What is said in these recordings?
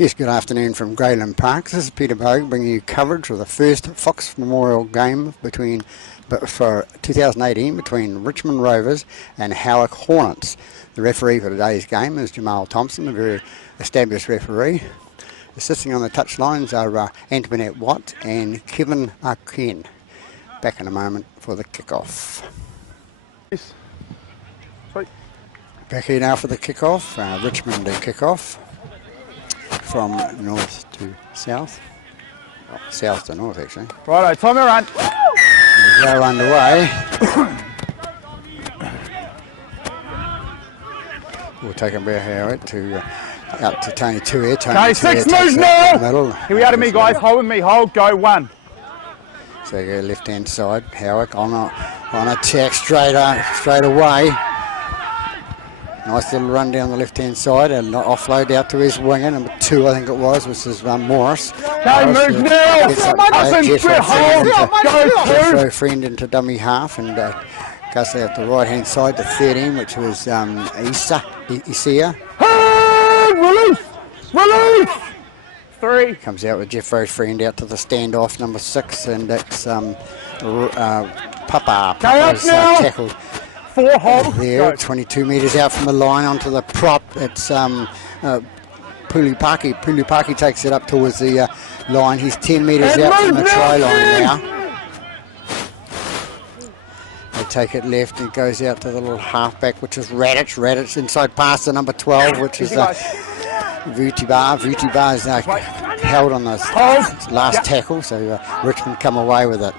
Yes, good afternoon from Greyland Park. This is Peter Bogue bringing you coverage of the first Fox Memorial game for 2018 between Richmond Rovers and Howick Hornets. The referee for today's game is Jamal Thompson, a very established referee. Assisting on the touchlines are Antoinette Watt and Kevin Arkin. Back in a moment for the kickoff. Yes. Sweet. Back here now for the kickoff. Richmond to kickoff from north to south. Well, south to north, actually. Righto, time to run. We go underway. We'll take him back Howick out to Tony Tuia. Okay, 6 moves now. Here we are to me, guys. Hold with me. Hold. Go 1. So you go left hand side. Howick on attack straight away. Nice little run down the left hand side and offload out to his winger, number 2 I think it was, which is Morris. Okay, move now. Go friend into dummy half and goes out the right hand side to 13, which was Isia. Release! 3. Comes out with Jeffro's friend out to the standoff, number 6, and that's Papa. Papa's tackled 4 hold. There, 22 metres out from the line onto the prop. It's Pulipaki. Pulipaki takes it up towards the line. He's 10 metres out from the try line now. They take it left and it goes out to the little halfback, which is Radich. Radich inside past the number 12, which is Vutibar. Vutibar is held on the last tackle, so Richmond come away with it.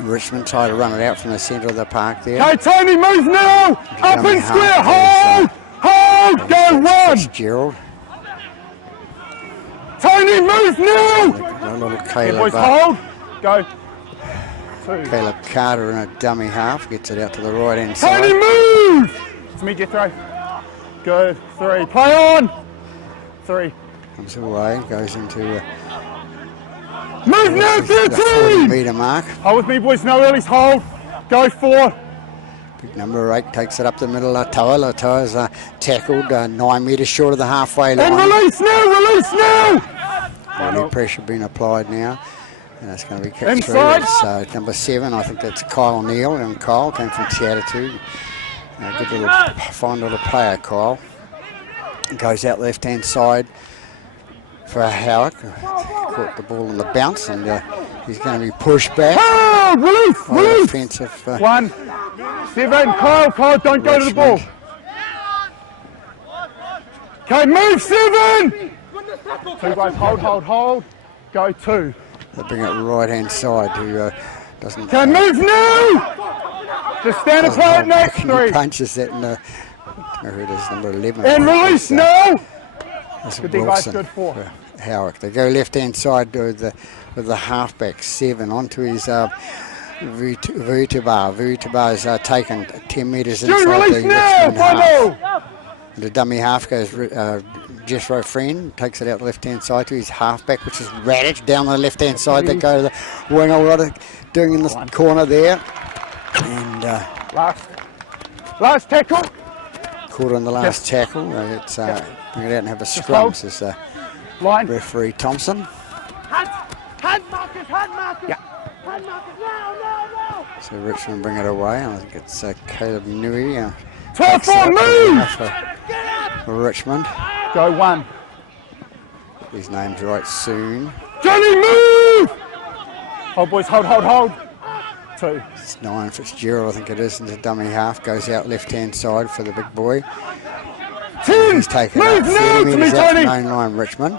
Richmond try to run it out from the centre of the park there. Okay, Tony, move now! Up and square, hold! Hold! Go 1! Gerald. Tony, move now! A little Caleb. Boys, hold! Go 2. Caleb Carter in a dummy half, gets it out to the right hand side. Tony, move! It's me, Jethro. Go 3. Play on! 3. Comes away, goes into move now, 13! metre mark. Hold with me, boys. No earlies. Hold. Go 4. Big number 8 takes it up the middle. Toa. Toa's tackled 9 metres short of the halfway line. And release now! Release now! Any pressure being applied now. And that's going to be kicked inside through. It's number 7. I think that's Kyle Neal. And Kyle came from Chattertoo. Good little, fine little player, Kyle. Goes out left hand side for Howick. Caught the ball on the bounce and he's going to be pushed back. Oh, release! Offensive. 1, 7, Kyle, don't go to the ball. Okay, move 7! 2 guys, hold. Go 2. They bring it right hand side who doesn't. Okay, move now! Just stand and play it next. 3. Punches that in the. Who it is, number 11. And release now! Good guys, good 4. Howick. They go left hand side with the halfback 7 onto his Vutibar. Vutibar is taken 10 metres inside the Richmond half. The dummy half goes Jethro Friend, takes it out the left hand side to his halfback, which is Radich down the left hand side. They go to the winger. What are they doing in the corner there? And last tackle. Caught on the last tackle. It's bring it out and have a scrum. Says line. Referee Thompson. Hand Marcus. Yeah. Hand Marcus, no. So Richmond bring it away. I think it's Caleb Nui. 12-4 move! For Richmond. Go 1. His name's right soon. Johnny, move! Hold, boys, hold. 2. It's 9 Fitzgerald, I think it is, into dummy half. Goes out left hand side for the big boy. 10! He's taken move now to me, Tony! 9 Richmond.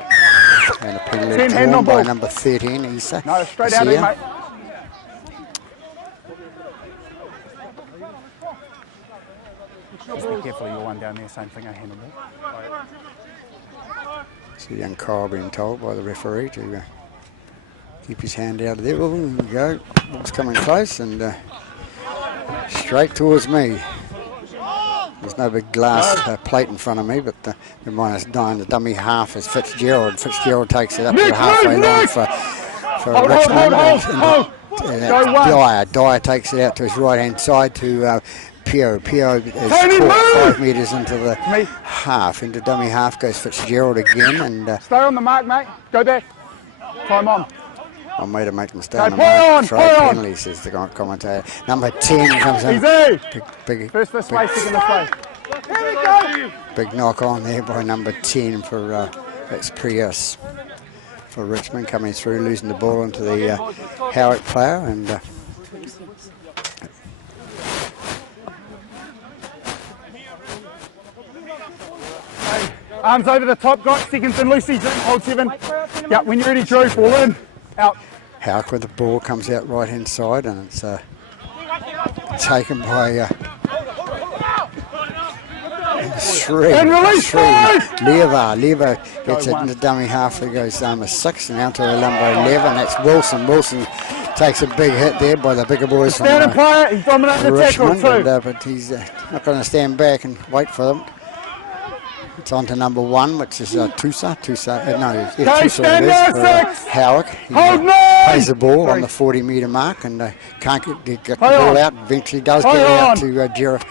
And a penalty drawn by number 13, Issa. No, straight out here, mate. Just be careful of your one down there, same thing, I handle it. So young Kyle being told by the referee to keep his hand out of there. Well, there we go. Ball's coming close and straight towards me. There's no big glass plate in front of me, but the -9, the dummy half is Fitzgerald. Fitzgerald takes it up to the halfway line for Richmond. Hold. Dyer takes it out to his right hand side to Pio. Pio is caught 5 metres into the half. Into dummy half goes Fitzgerald again. And stay on the mark, mate. Go back. Time on. I made a mistake on the mark. Throw penalty, says the commentator. Number 10 comes in. Easy. Big, first this way, second this way. Big knock on there by number 10 for that's Prius for Richmond coming through, losing the ball into the Howick player. And arms over the top, got seconds and Lucy's in, hold 7. Yeah, when you're ready, Drew, fall in, out. Howick with the ball comes out right hand side, and it's taken by Shrew. And release, Lever gets it into dummy half. It goes number 6 and out to the number 11. That's Wilson. Wilson takes a big hit there by the bigger boys from player. He's dominating the tackle too. But he's not going to stand back and wait for them. It's on to number 1, which is Tusa. Tusa it is for Howick. He plays the ball on the 40-metre mark and can't get the ball out. Eventually does get it out to Gerard.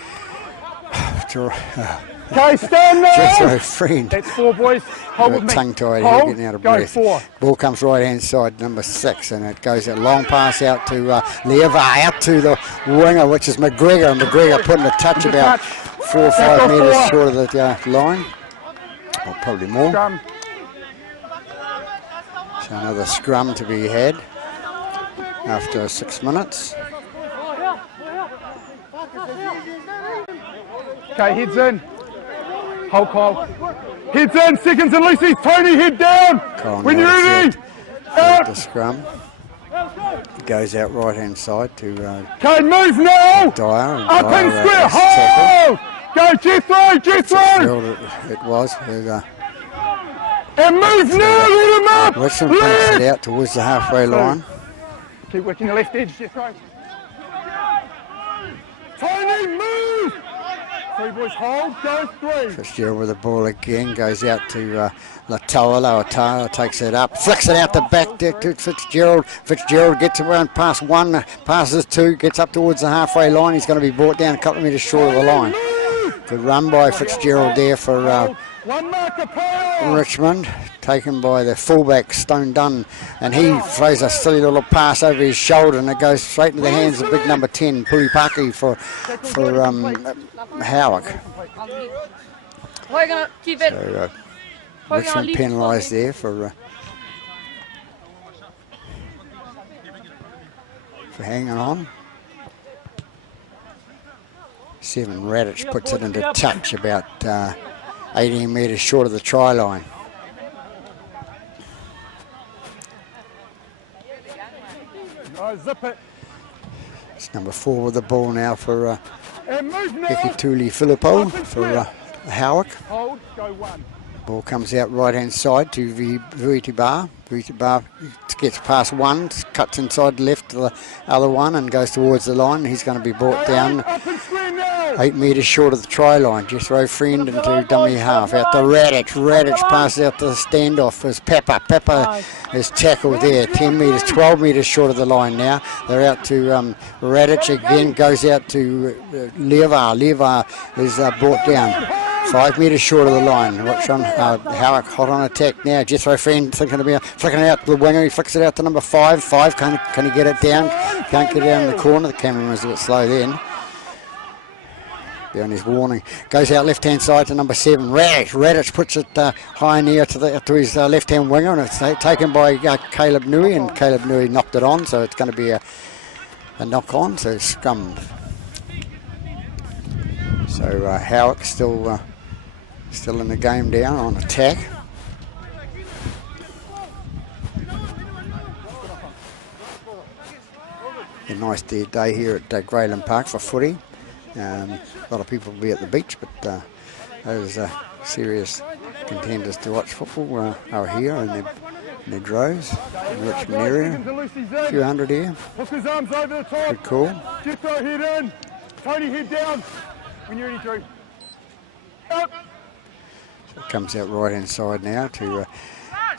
Okay, stand there. Jethro Friend. That's 4, boys. Hold with me. Tongue-tied here, getting out of breath. 4. Ball comes right-hand side, number 6, and it goes a long pass out to Lever, out to the winger, which is McGregor. And McGregor putting a touch about 4 or 5 metres short of the line. Or probably more. Scrum. So another scrum to be had after 6 minutes. Okay, heads in. Hold Kyle. Heads in, seconds and Lucy. Tony, head down. Kyle when you're ready. Out. The scrum. It goes out right hand side to okay, move now. Dyer. Up and square. Hold. Go, Jethro. It was. And move now, let him up. Richmond punches it out towards the halfway line. Keep working the left edge, Jethro. Tony, move. 3 boys, hold, go 3. Fitzgerald with the ball again, goes out to Latoa. Latoa takes it up, flicks it out the back deck to Fitzgerald. Fitzgerald gets around past 1, passes 2, gets up towards the halfway line. He's going to be brought down a couple of metres short of the line. Good run by Fitzgerald there for Richmond, taken by the fullback Stone Dunn, and he throws a silly little pass over his shoulder and it goes straight into the hands of big number 10, Pulipaki for Howick. So Richmond penalised there for hanging on. 7 Radich puts it into touch about 18 metres short of the try line. Zip it. It's number 4 with the ball now for Hekituli Filippo for Howick. Hold, go 1. Ball comes out right hand side to Vuitibar. Vuitibar gets past 1, cuts inside left to the other one and goes towards the line. He's going to be brought down 8 metres short of the try line. Jethro Friend into dummy half. Out to Radich. Radich passes out to the standoff as Pepper. Pepper is tackled there. 10 metres, 12 metres short of the line now. They're out to Radich again. Goes out to Levar. Levar is brought down 5 metres short of the line. Watch on Howick hot on attack now. Jethro Friend thinking about flicking it out to the winger. He flicks it out to number 5. 5 can he get it down? Can't get it down in the corner. The cameraman was a bit slow then. Beyond his warning. Goes out left hand side to number 7. Radich puts it high near to his left hand winger, and it's taken by Caleb Nui, and Caleb Nui knocked it on, so it's going to be a knock on, so scrum. So Howick still in the game down on attack. A nice day here at Grayland Park for footy. A lot of people will be at the beach, but those serious contenders to watch football are here in their droves in the Richmond area. A few hundred here. Hook his arms over the top. Good call. Jethro head in. Tony head down. When you're ready, Drew. Up. So it comes out right hand side now to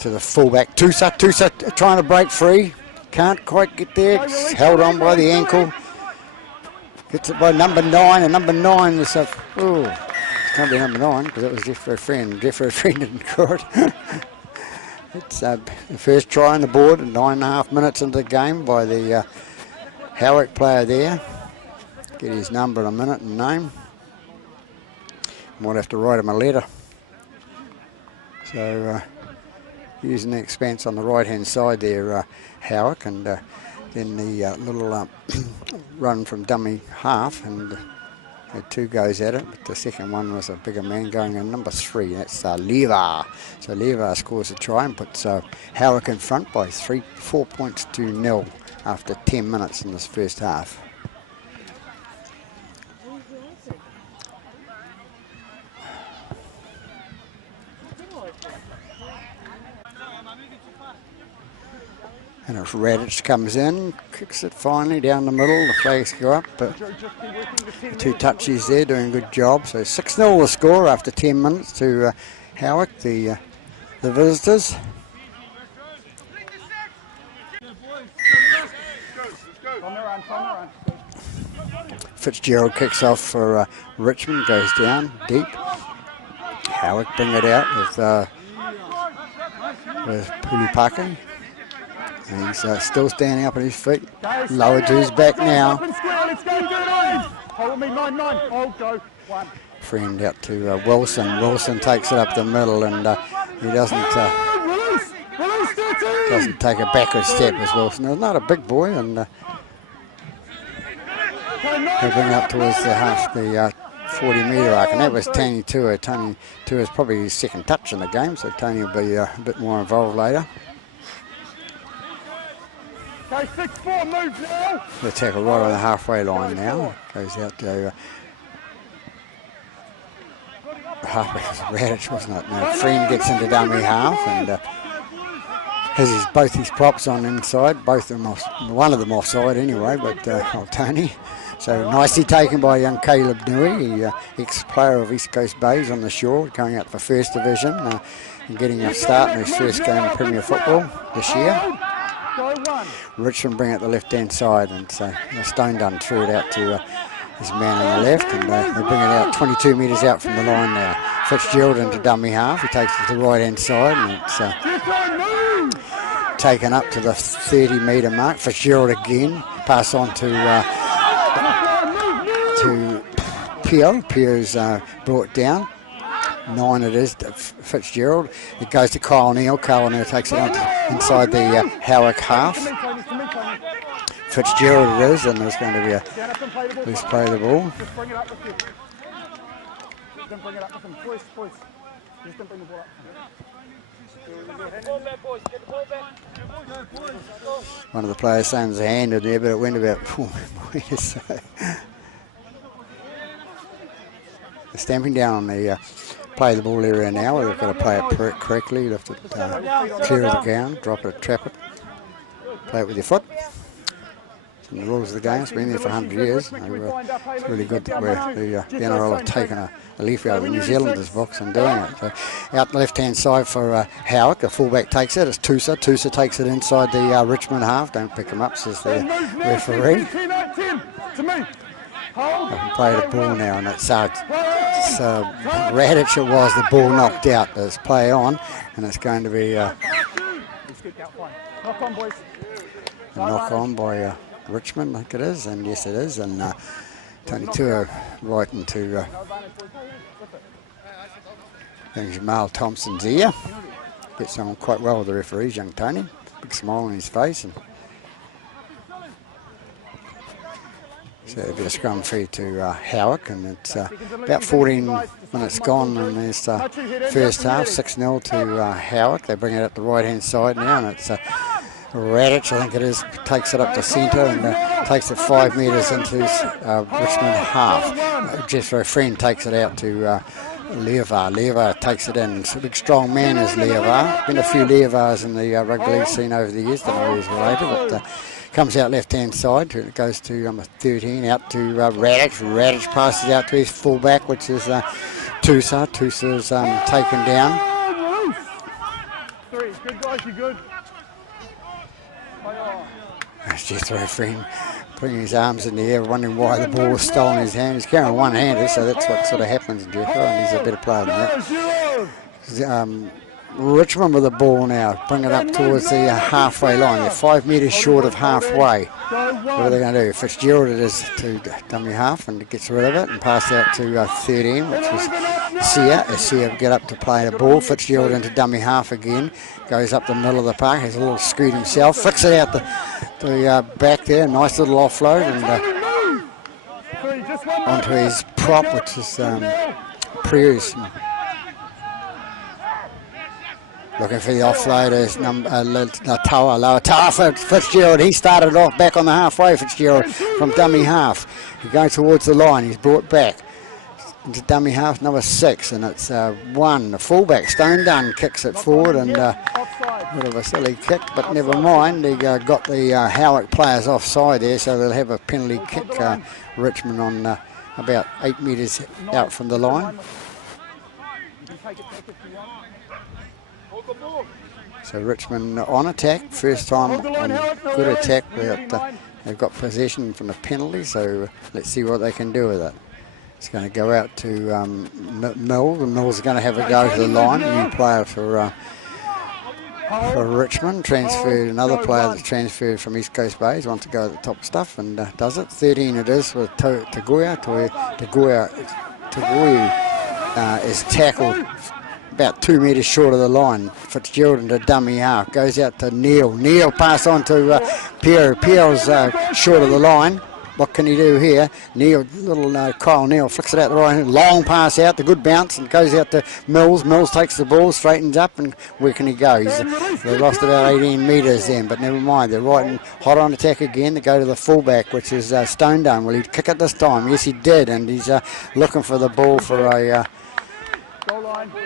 the fullback. Tusa trying to break free. Can't quite get there. It's held on by the ankle. Gets it by number 9, and number 9 is it can't be number 9 because it was Jeffrey Friend. Jeffrey Friend didn't score it. It's the first try on the board at 9.5 minutes into the game by the Howick player there. Get his number in a minute and name. Might have to write him a letter. So using the expanse on the right hand side there, Howick, and then the little run from dummy half, and had 2 goes at it, but the second one was a bigger man going in number 3. That's Lever. So Lever scores a try and puts Howick in front by 4 points to 0 after 10 minutes in this first half. And as Radich comes in, kicks it finally down the middle, the flags go up, but the 2 touchies there doing a good job. So 6-0 the score after 10 minutes to Howick, the visitors. Fitzgerald kicks off for Richmond, goes down deep. Howick bring it out with Pulipaki. And he's still standing up on his feet. Lowered to his back now. Friend out to Wilson. Wilson takes it up the middle, and he doesn't take a backward step as Wilson. He's not a big boy, and he'll bring it up towards the 40-metre arc, and that was Tony Tua. Tony Tua is probably his second touch in the game, so Tony will be a bit more involved later. Okay, 6-4, move now. The tackle right on the halfway line now. Goes out to halfback was Radich, wasn't it? Now Friend gets into dummy half and has both his props on inside, both of them one of them offside anyway, but Tony. So nicely taken by young Caleb Nui, ex-player of East Coast Bays on the shore, going out for First Division and getting a start in his first game of Premier Football this year. Richmond bring it the left-hand side, and so Stone Dunn threw it out to his man on the left, and they bring it out 22 metres out from the line now. Fitzgerald into dummy half, he takes it to the right-hand side, and it's taken up to the 30-metre mark. Fitzgerald again, pass on to Pio. Pio's brought down. 9 it is to Fitzgerald. It goes to Kyle Neal. Kyle Neal takes it on inside the Howick half. Fitzgerald it is, and there's going to be a loose play of the ball. One of the players saying there's a hand in there, but it went about 4 metres. So. Stamping down on the play the ball area now. They've got to play it correctly, lift it clear of the ground, drop it, trap it, play it with your foot. It's in the rules of the game. It's been there for 100 years. It's really good where the NRL have taken a leaf out of the New Zealanders' books and doing it. So out the left-hand side for Howick, the fullback takes it. It's Tusa. Tusa takes it inside the Richmond half. Don't pick him up, says the referee. Play the ball now, and it's Radich. It was the ball knocked out. There's play on, and it's going to be a knock on by Richmond, I think it is, and yes it is, and Tony Tua right into Jamal Thompson's ear. Gets on quite well with the referees, young Tony. Big smile on his face. And so a bit of scrum free to Howick, and it's about 14 minutes gone in this first half, 6-0 to Howick. They bring it up the right-hand side now, and it's Radich, I think it is, takes it up to centre and takes it 5 metres into Richmond half. Jethro Friend takes it out to Lever. Lever takes it in. It's a big strong man is Lever. Been a few Levers in the rugby league scene over the years, don't know who's related, but comes out left-hand side, it goes to number 13, out to Radich. Radich passes out to his fullback, which is Tusa. Tusa's taken down. Good guys, you're good. That's Jethro Friend putting his arms in the air, wondering why the ball was stolen in his hand. He's carrying one-hander, so that's what sort of happens in Jethro, and he's a better player than that. Richmond with the ball now, bring it up towards the halfway line. They're 5 metres short of halfway. What are they going to do? Fitzgerald it is to dummy half and gets rid of it and pass out to 13, which is Sia. As Sia get up to play the ball, Fitzgerald into dummy half again, goes up the middle of the park, has a little scoot himself, flicks it out the back there, nice little offload, and onto his prop, which is Prairies. Looking for the offload is lower tower for Fitzgerald. He started off back on the halfway, Fitzgerald, from dummy half. He goes towards the line. He's brought back into dummy half number 6, and it's 1. The fullback, Stone Dunn, kicks it forward, and a bit of a silly kick, but never mind. He got the Howick players offside there, so they'll have a penalty kick, Richmond, on about 8 metres out from the line. So Richmond on attack, first time on good attack. They've got possession from the penalty, so let's see what they can do with it. It's going to go out to Mills, and Mills is going to have a go to the line. New player for Richmond, transferred, another player that's transferred from East Coast Bays, wants to go at the top stuff and does it. 13 it is with Taguya. Taguya is tackled about 2 metres short of the line. Fitzgerald into dummy half. Goes out to Neil. Neil pass on to Pierre. Pierre's short of the line. What can he do here? Neil, little Kyle Neil flicks it out the right. Long pass out. The good bounce and goes out to Mills. Mills takes the ball, straightens up, and where can he go? They lost about 18 metres then, but never mind. They're right and hot on attack again. They go to the fullback, which is Stone Dunn. Will he kick it this time? Yes, he did, and he's looking for the ball for a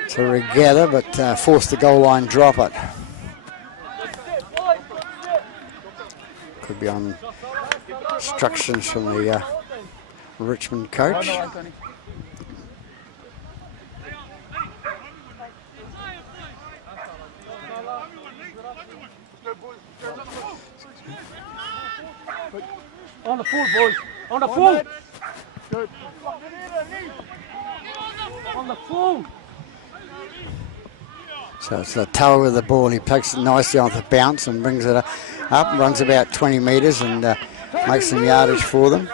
to regather, but forced the goal line drop it. Could be on instructions from the Richmond coach. On the full, boys. On the full. Good. On the full. So it's the tower with the ball. He takes it nicely on the bounce and brings it up, runs about 20 metres and makes some yardage for them.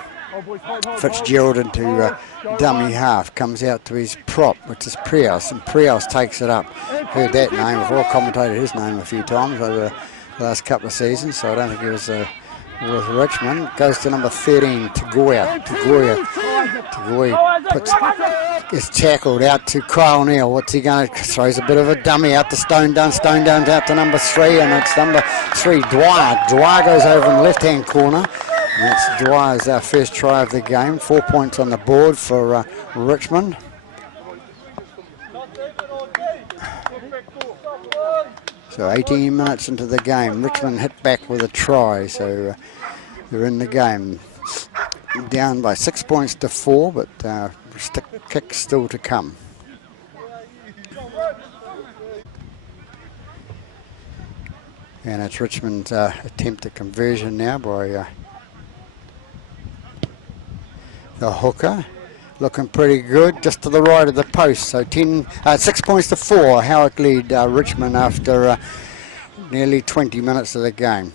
Fitzgerald into dummy half, comes out to his prop, which is Prios, and Prios takes it up. Heard that name before, commentated his name a few times over the last couple of seasons, so I don't think he was with Richmond. Goes to number 13, Taguya. Taguya is tackled out to Kyle Neal. What's he going to? Throws a bit of a dummy out to Stone Dunn. Stone Dunn's out to number 3, and it's number 3, Dwyer. Dwyer goes over in the left-hand corner. And that's Dwyer's first try of the game. 4 points on the board for Richmond. So 18 minutes into the game, Richmond hit back with a try, so they're in the game. Down by 6 points to 4, but kick still to come. And it's Richmond's attempt at conversion now by the hooker. Looking pretty good, just to the right of the post. So 6 points to 4. Howick lead Richmond after nearly 20 minutes of the game.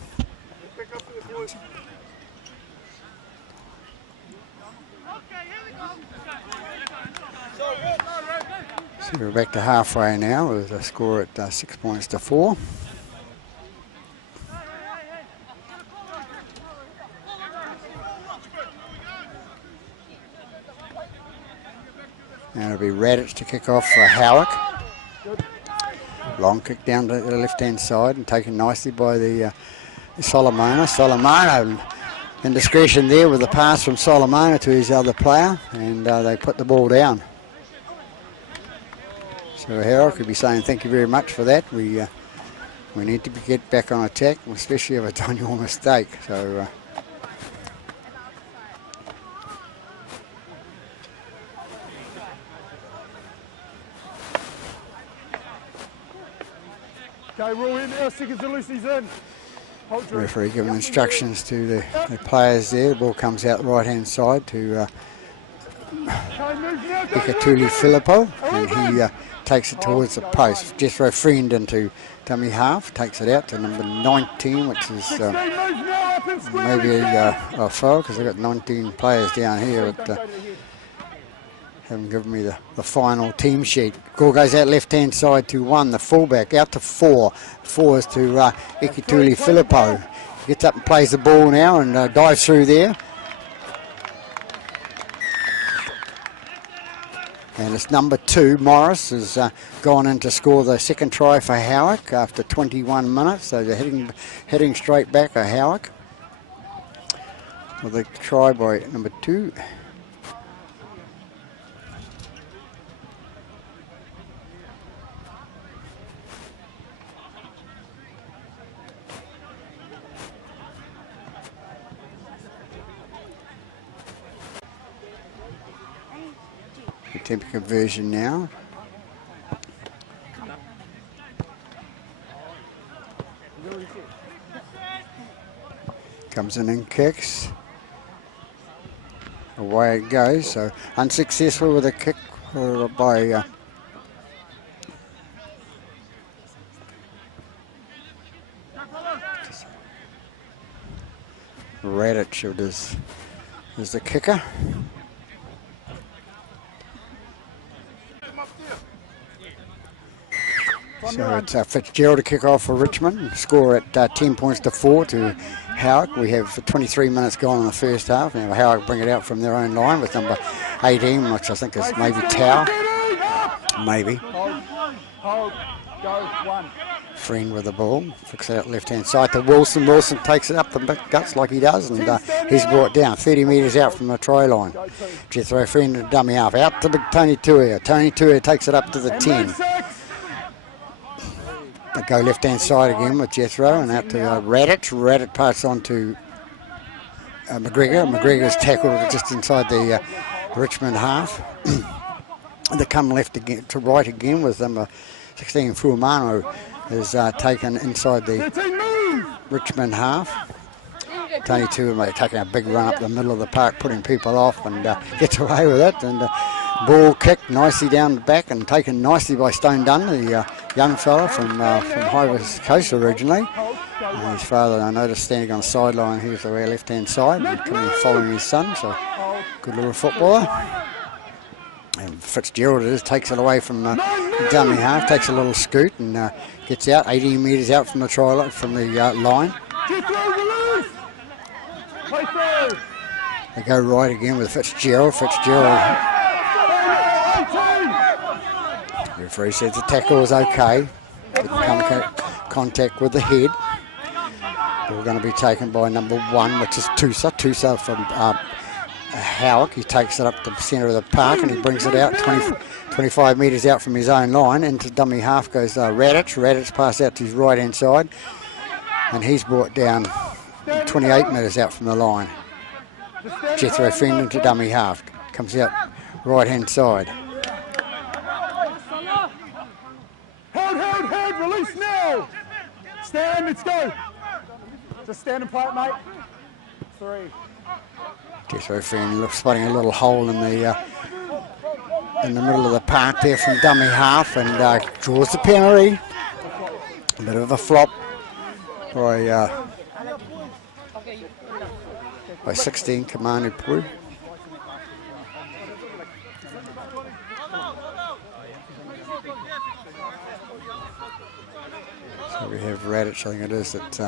So we're back to halfway now with a score at 6 points to 4. And it'll be Radich to kick off for Howick. Long kick down to the left-hand side and taken nicely by the Solomona. Solomona, indiscretion there with the pass from Solomona to his other player, and they put the ball down. So Howick could be saying thank you very much for that. We need to get back on attack, especially if it's on your mistake. So. Okay, rule in now, seconds to Lucy's in. Referee giving instructions to the players there. The ball comes out the right-hand side to Ikatuli Filippo, and he takes it towards the post. Jethro Friend into dummy half, takes it out to number 19, which is maybe a foul because they've got 19 players down here, but haven't given me the final team sheet. Ball goes out left-hand side to 1, the fullback, out to 4. 4 is to Ikatuli Filippo. Gets up and plays the ball now and dives through there. And it's number 2, Morris, has gone in to score the second try for Howick after 21 minutes. So they're heading straight back at Howick with a try by number 2. Attempt conversion now. Comes in and kicks. Away it goes. So unsuccessful with a kick by Radich is the kicker. So it's Fitzgerald to kick off for Richmond. Score at 10 points to 4 to Howick. We have 23 minutes gone in the first half. Now Howick bring it out from their own line with number 18, which I think is maybe Tau. Maybe. Friend with the ball. Fix it out left-hand side to Wilson. Wilson takes it up the guts like he does, and he's brought down 30 metres out from the try line. Jethro Friend to dummy half. Out to Tony Tuia. Tony Tuia takes it up to the 10. They go left-hand side again with Jethro and out to Radich. Radich passes on to McGregor. McGregor's tackled just inside the Richmond half. They come left again to right again with number 16 Fuamano is taken inside the Richmond half. Tony Tuia taking a big run up the middle of the park, putting people off, and gets away with it. And ball kicked nicely down the back and taken nicely by Stone Dunn, the young fella from High West Coast originally. His father, I noticed, standing on the sideline. He was the left-hand side and coming following his son. So good little footballer. And Fitzgerald takes it away from the dummy half, takes a little scoot and gets out 18 metres out from the try line, from the line. They go right again with Fitzgerald. The referee says the tackle was okay. Didn't come contact with the head. They're going to be taken by number 1, which is Tusa. Tusa from Howick. He takes it up to the centre of the park and he brings it out 25 metres out from his own line. Into dummy half goes Radich. Radich passes out to his right-hand side and he's brought down 28 metres out from the line. Jethro Friend into dummy half. Comes out right-hand side. Hold, release now. Stand, let's go. Just stand and play it, mate. 3. Jethro Friend spotting a little hole in the middle of the park there from dummy half and draws the penalty. A bit of a flop by 16, Kamanu Pui. So we have Radich, I think it is, that's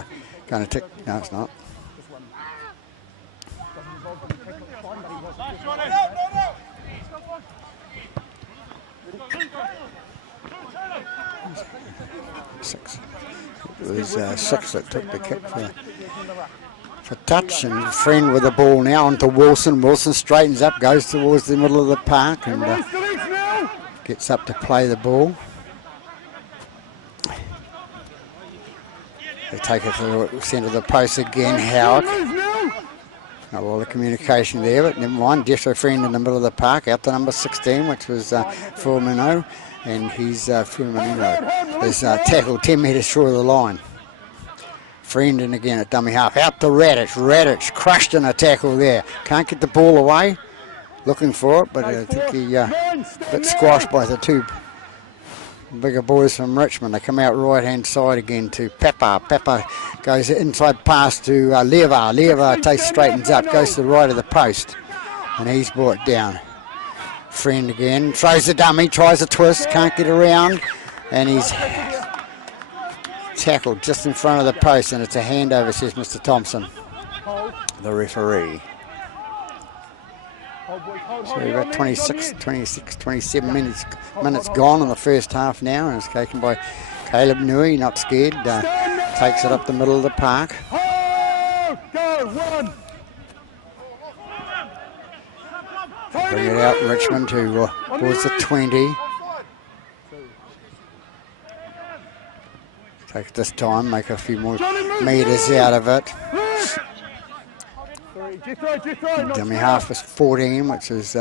going to tick. No, it's not. Six. It was 6 that took the kick for touch, and Friend with the ball now onto Wilson. Wilson straightens up, goes towards the middle of the park and gets up to play the ball. They take it to the centre of the post again, Howick. Not all the communication there, but never mind. Jethro Friend in the middle of the park, out to number 16, which was Firmino, and he's Firmino is tackled 10 metres short of the line. Friend in again at dummy half. Out to Radich. Radich crushed in a tackle there. Can't get the ball away. Looking for it, but I think he got squashed by the two bigger boys from Richmond. They come out right-hand side again to Pepper. Pepper goes inside pass to Lever. Lever straightens up, goes to the right of the post, and he's brought down. Friend again, throws the dummy, tries a twist, can't get around, and he's tackled just in front of the post, and it's a handover, says Mr. Thompson, the referee. So we've got 27 minutes gone in the first half now, and it's taken by Caleb Nui, not scared, takes it up the middle of the park. Bring it out Richmond towards the 20. Take this time, make a few more metres out of it. Dummy half is 14, which is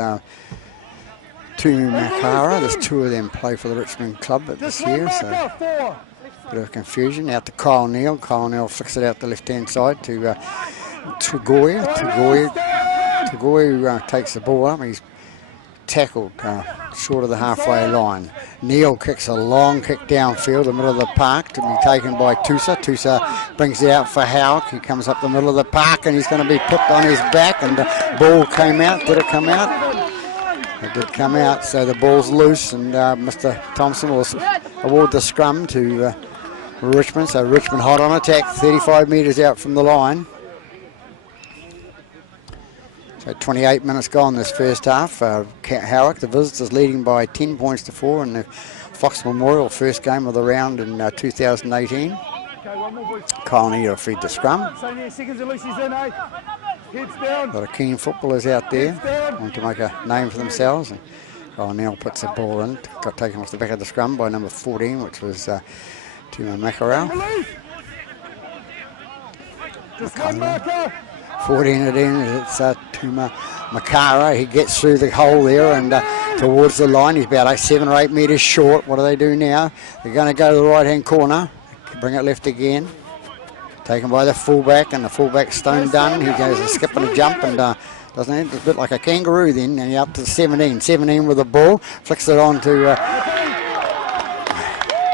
Tumi Makara. There's two of them play for the Richmond club this year, so a bit of confusion. Out to Kyle Neal. Kyle Neal flicks it out the left-hand side to Tagoya. Tagoya takes the ball up. He's tackled short of the halfway line. Neal kicks a long kick downfield, the middle of the park, to be taken by Tusa. Tusa brings it out for Howick. He comes up the middle of the park, and he's going to be put on his back, and the ball came out. Did it come out? It did come out, so the ball's loose, and Mr. Thompson will award the scrum to Richmond. So Richmond hot on attack, 35 metres out from the line. So 28 minutes gone this first half. Howick, the visitors, leading by 10 points to 4 in the Fox Memorial first game of the round in 2018. Colony will feed the scrum. A lot of keen footballers out there want to make a name for themselves. And Colony puts the ball in. Got taken off the back of the scrum by number 14, which was Tuma Makarau. 14 it in, it's Tuma Makara. He gets through the hole there and towards the line. He's about 7 or 8 metres short. What do they do now? They're going to go to the right-hand corner. Bring it left again. Taken by the fullback, and the fullback Stone Dunn. He goes a skip and a jump and doesn't it? It's a bit like a kangaroo then. And up to 17. 17 with the ball. Flicks it on to...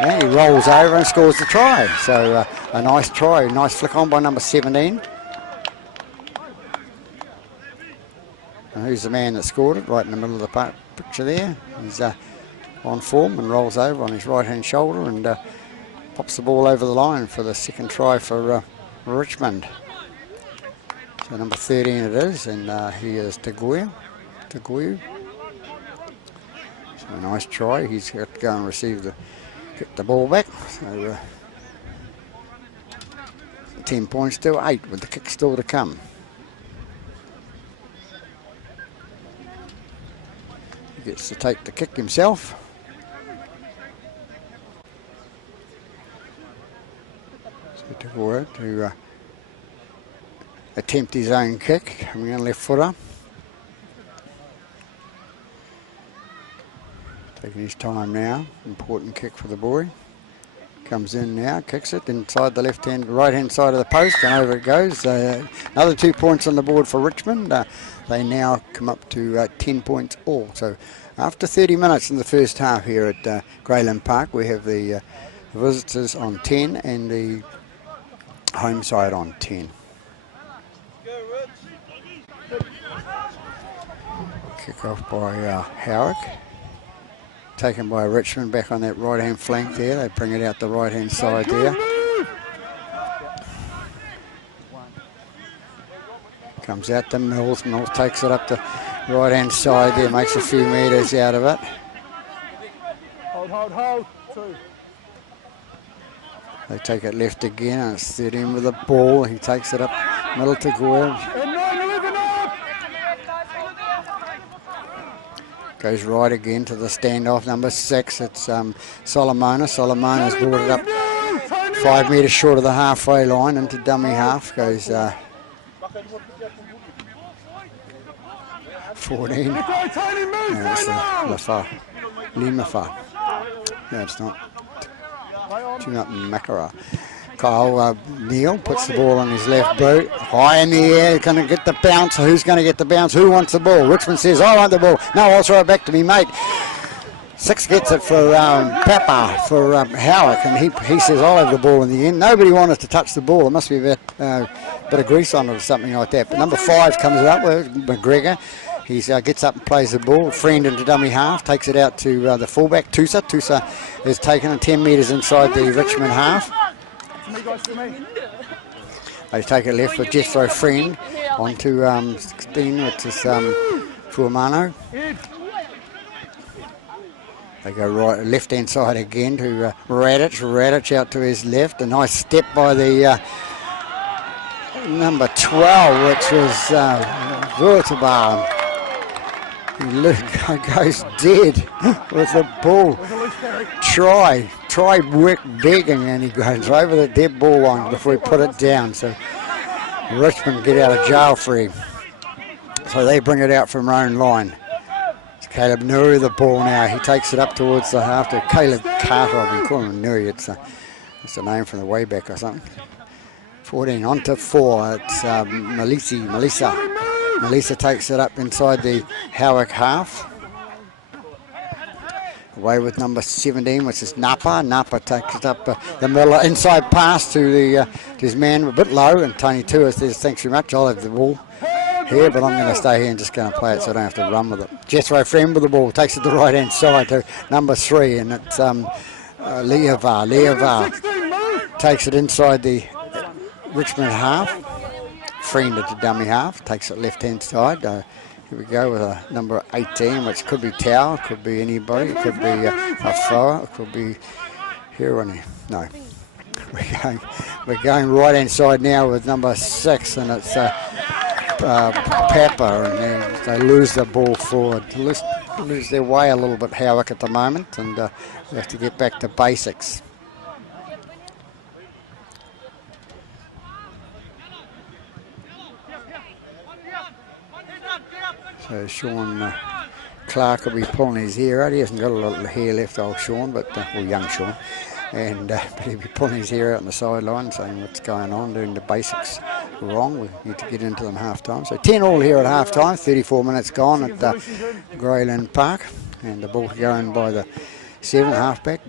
yeah, he rolls over and scores the try. So a nice try. Nice flick on by number 17. And who's the man that scored it? Right in the middle of the picture there. He's on form and rolls over on his right-hand shoulder and pops the ball over the line for the second try for Richmond. So number 13 it is, and he is Tagoya. So a nice try. He's got to go and get the ball back. So 10 points to 8 with the kick still to come. Gets to take the kick himself. So Tagoya to attempt his own kick, coming on left footer. Taking his time now. Important kick for the boy. Comes in now, kicks it inside the right-hand side of the post, and over it goes. Another 2 points on the board for Richmond. They now come up to 10 points all. So after 30 minutes in the first half here at Grayland Park, we have the visitors on 10 and the home side on 10. Kick off by Howick. Taken by Richmond back on that right-hand flank there. They bring it out the right-hand side there. Comes out to Mills. Mills takes it up the right-hand side there, makes a few metres out of it. Hold. 2. They take it left again, and it's 13 with the ball. He takes it up middle to Goyle. Goes right again to the standoff, number 6. It's Solomona. Solomona's brought it up 5 metres short of the halfway line into dummy half. Goes 14. No, it's Limafa. No, it's not. Tuna Makara. Kyle Neal puts the ball on his left boot, high in the air, going to get the bounce. Who's going to get the bounce? Who wants the ball? Richmond says, I want the ball. No, I'll throw it back to me, mate. Six gets it for Papa, for Howick, and he says, I'll have the ball in the end. Nobody wanted to touch the ball. There must be a bit of grease on it or something like that. But number 5 comes up with McGregor. He gets up and plays the ball. Friend into dummy half, takes it out to the fullback, Tusa. Tusa is taken 10 metres inside the Richmond half. They take it left with Jethro Friend onto 16, which is Fuamano. They go right, left-hand side again to Radic. Radic out to his left. A nice step by the number 12, which was Vurtabar. He goes dead with the ball. Try work begging, and he goes over the dead ball line before he put it down. So Richmond get out of jail free. So they bring it out from their own line. Caleb Nuri the ball now. He takes it up towards the half to Caleb Carter. I've been calling him Nuri. It's a name from the way back or something. 14 on to 4. It's Melissa. Melissa takes it up inside the Howick half. Away with number 17, which is Napa. Napa takes it up the middle. Inside pass to his man a bit low. And Tony Tua says, thanks very much. I'll have the ball here, but I'm going to stay here and just going to play it so I don't have to run with it. Jethro Friend with the ball, takes it to the right hand side to number 3, and it's Leovar. Leovar takes it inside the Richmond half. Friend at the dummy half, takes it left hand side. Here we go with a number 18, which could be Tau, could be anybody, it could be Afoa, it could be here on here. No. We're going right hand side now with number 6, and it's Pepper, and they lose the ball forward. Lose their way a little bit, Howick, at the moment, and we have to get back to basics. So Sean Clark will be pulling his hair out. He hasn't got a lot of hair left, old Sean, but young Sean. And but he'll be pulling his hair out on the sideline, saying what's going on, doing the basics wrong. We need to get into them half time. So 10 all here at half time, 34 minutes gone at Greyland Park. And the ball going by the 7 halfback,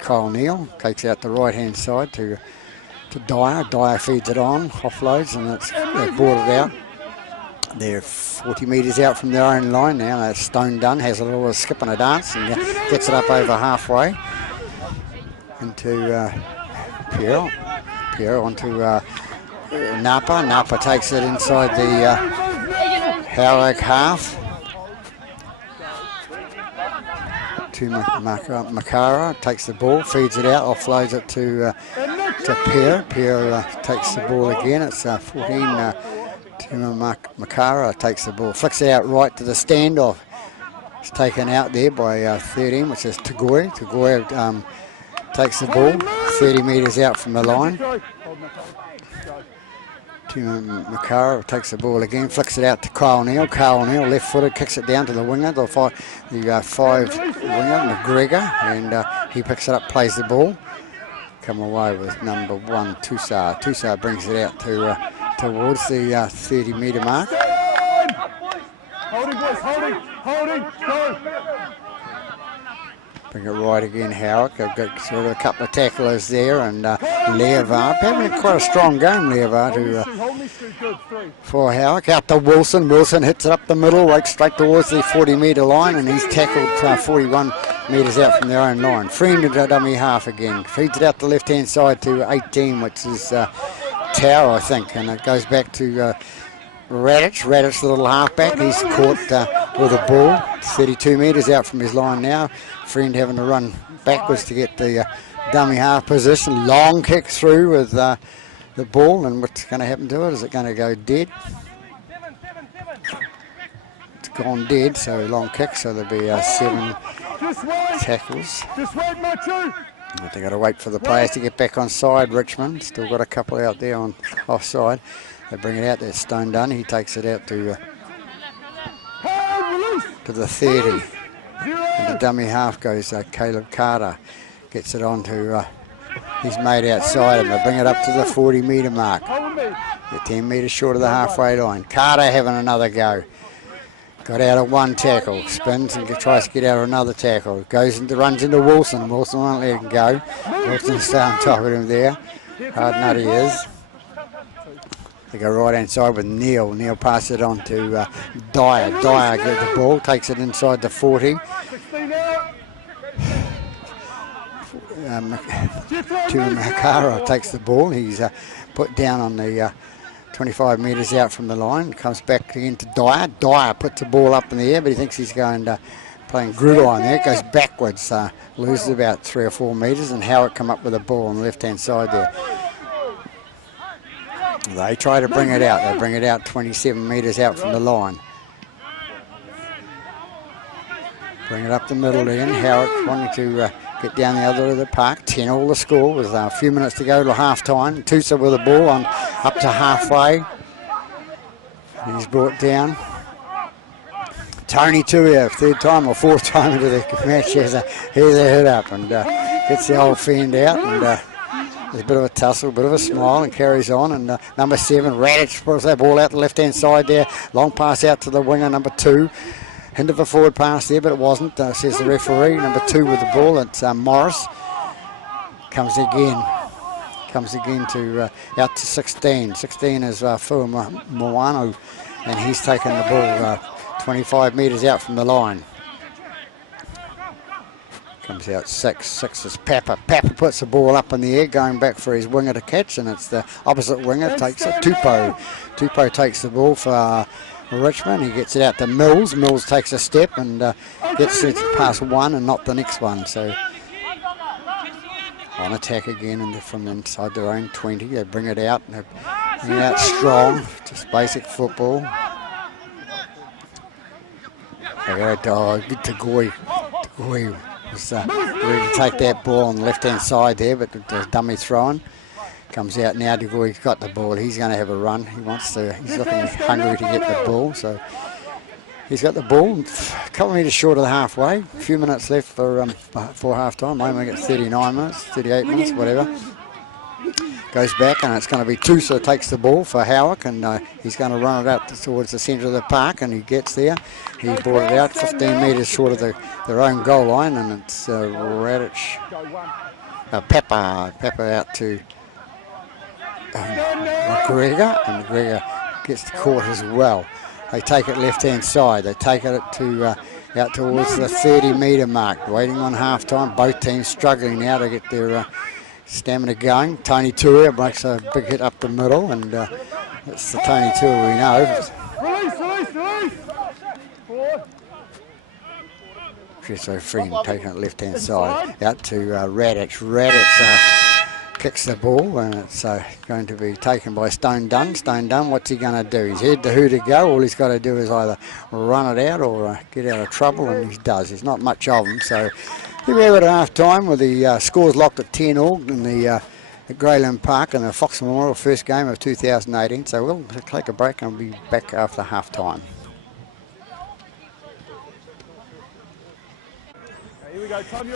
Kyle Neal. Takes out the right hand side to Dyer. Dyer feeds it on, offloads, and they've brought it out. They're 40 metres out from their own line now. That's Stone Dunn, has a little skip and a dance and gets it up over halfway into Pierre. Pierre onto Napa. Napa takes it inside the Howick half to Makara. Takes the ball, feeds it out, offloads it to Pierre. Pierre takes the ball again. It's 14. Makara takes the ball, flicks it out right to the standoff. It's taken out there by 13, which is Tagoy. Tagoy takes the ball 30 metres out from the line. Makara takes the ball again, flicks it out to Kyle Neal. Kyle Neal, left-footed, kicks it down to the winger, the 5 winger, McGregor, and he picks it up, plays the ball. Come away with number 1, Tusa. Tusa brings it out to towards the 30-metre mark. Holding, boys, holding, go. Bring it right again, Howick. I've got sort of a couple of tacklers there, and Leovar. Having quite a strong game, Leovar, for Howick. Out to Wilson. Wilson hits it up the middle, right straight towards the 40-metre line, and he's tackled 41 metres out from their own line. Friend into dummy half again. Feeds it out the left-hand side to 18, which is Tower, I think, and it goes back to Radic. Radic, the little halfback. He's caught with a ball. 32 metres out from his line now. Friend having to run backwards to get the dummy half position. Long kick through with the ball, and what's going to happen to it? Is it going to go dead? It's gone dead, so long kick, so there'll be 7 tackles. They've got to wait for the players to get back on side, Richmond. Still got a couple out there on offside. They bring it out there, Stone Dunn. He takes it out to the 30. And the dummy half goes Caleb Carter. Gets it on to He's made outside him. They bring it up to the 40-metre mark. They're 10 metres short of the halfway line. Carter having another go. Got out of one tackle, spins and tries to get out of another tackle. Runs into Wilson. Wilson won't let him go. Wilson's still on top of him there. Hard nut he is. They go right hand side with Neil. Neil passes it on to Dyer. Dyer gets the ball, takes it inside the 40. Makara takes the ball. He's put down on the 25 metres out from the line. Comes back again to Dyer. Dyer puts the ball up in the air, but he thinks he's going to playing gridiron there. Goes backwards, loses about 3 or 4 metres, and Howick come up with the ball on the left-hand side there. They try to bring it out. They bring it out 27 metres out from the line. Bring it up the middle again. Howick wanting to get down the other end of the park. 10-all the score with a few minutes to go to half-time. Tusa with the ball on up to halfway. He's brought down. Tony Tuia, third time or fourth time into the match, has a head up and gets the old fend out. And there's a bit of a tussle, a bit of a smile, and carries on. And number 7, Radich, pulls that ball out the left-hand side there. Long pass out to the winger, number 2. Hint of a forward pass there, but it wasn't, says the referee. Number 2 with the ball, it's Morris. Comes again to out to 16. 16 is Fua Moano, and he's taken the ball 25 metres out from the line. Comes out 6. 6 is Papa. Papa puts the ball up in the air, going back for his winger to catch, and it's the opposite winger, takes it. Tupou. Tupou takes the ball for Richmond. He gets it out to Mills. Mills takes a step and gets it past one and not the next one. So on attack again, and from inside their own 20, they bring it out. And they bring it out strong. Just basic football. They go to Goy. Goy was ready to take that ball on the left-hand side there, but the dummy throwing. Comes out now. He's got the ball. He's going to have a run. He's looking hungry to get the ball. So he's got the ball. A couple of metres short of the halfway. A few minutes left for half time. I only get 39 minutes, 38 minutes, whatever. Goes back, and it's going to be Tusa takes the ball for Howick, and he's going to run it out towards the centre of the park, and he gets there. He brought it out 15 metres short of their own goal line, and it's Radich. Pepper out to McGregor, and McGregor gets caught as well. They take it left-hand side. They take it to out towards the 30-metre mark, waiting on half-time. Both teams struggling now to get their stamina going. Tony Tuia makes a big hit up the middle, and that's the Tony Tuia we know. So Friend taking it left-hand side, out to Radich. Radich kicks the ball, and it's going to be taken by Stone Dunn. Stone Dunn, what's he going to do? He's head to who to go. All he's got to do is either run it out or get out of trouble, and he does. There's not much of them. So here we have it at half-time with the scores locked at 10-all in the Greyland Park in the Fox Memorial first game of 2018. So we'll take a break and we'll be back after half-time.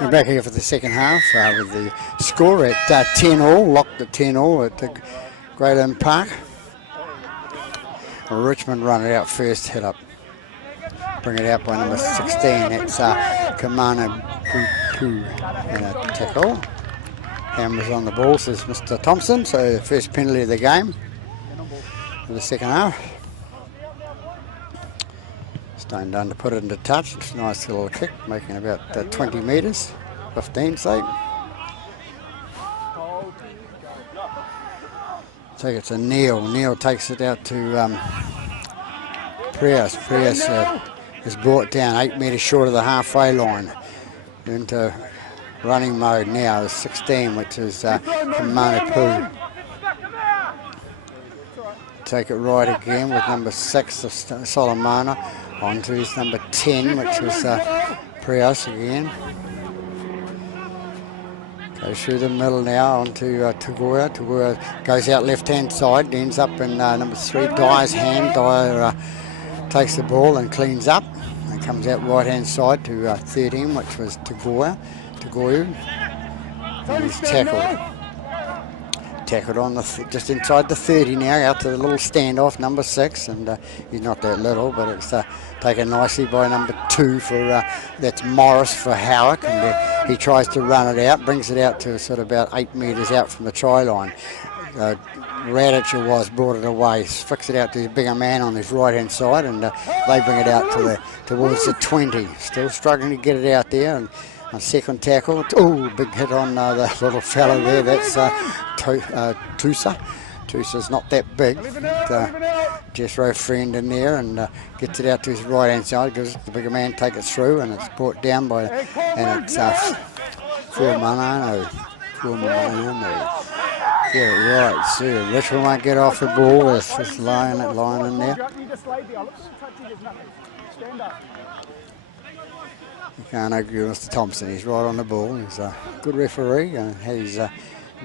We're back here for the second half with the score at 10-all, locked at 10-all at the Greyland Park. Richmond run it out first, hit up. Bring it out by number 16. It's Kamana Pupu in a tackle. Hammers on the ball, says Mr. Thompson. So the first penalty of the game for the second half. Stone Dunn to put it into touch. It's a nice little kick, making about 20 metres, 15 say. Take it to Neil. Neil takes it out to Prius. Prius is brought down 8 metres short of the halfway line. Into running mode now is 16, which is Manapu. Take it right again with number 6 of Solomona. On to his number 10, which was Prius again. Goes through the middle now onto Tagoya. Tagoya goes out left-hand side, ends up in number 3, Dyer's hand. Dyer takes the ball and cleans up. And comes out right-hand side to 13, which was Tagoya. And he's tackled on the just inside the 30 now, out to the little standoff, number 6, and he's not that little, but it's taken nicely by number 2 for that's Morris for Howick, and he tries to run it out, brings it out to sort of about 8 metres out from the try line. Radic brought it away, flicks it out to his bigger man on his right hand side, and they bring it out to towards the 20. Still struggling to get it out there, and a second tackle. Oh, big hit on the little fellow there. That's Tusa. Tusa's not that big. Jethro Friend in there and gets it out to his right hand side, gives the bigger man, take it through, and it's brought down by, and it's Fuamano. Yeah, right. See, Richmond won't get off the ball. It's just lying in there. You can't argue with Mr. Thompson. He's right on the ball. He's a good referee. Had his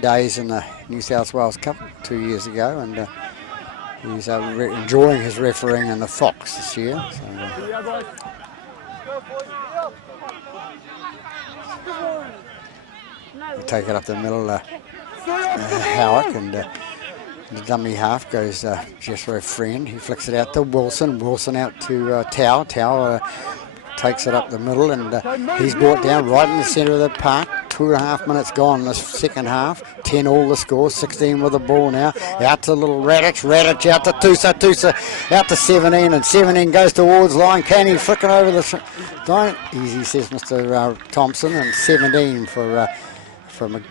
days in the New South Wales Cup 2 years ago, and he's enjoying his refereeing in the Fox this year. So, take it up the middle, Howick, and the dummy half goes Jethro Friend. He flicks it out to Wilson. Wilson out to Tau. Tau takes it up the middle, and he's brought down right in the centre of the park. 2.5 minutes gone in the second half. 10 all the score. 16 with the ball now. Out to little Radic. Radic out to Tusa. Tusa out to 17, and 17 goes towards line. Can he flicking over the line? Easy, says Mr. Thompson, and 17 for from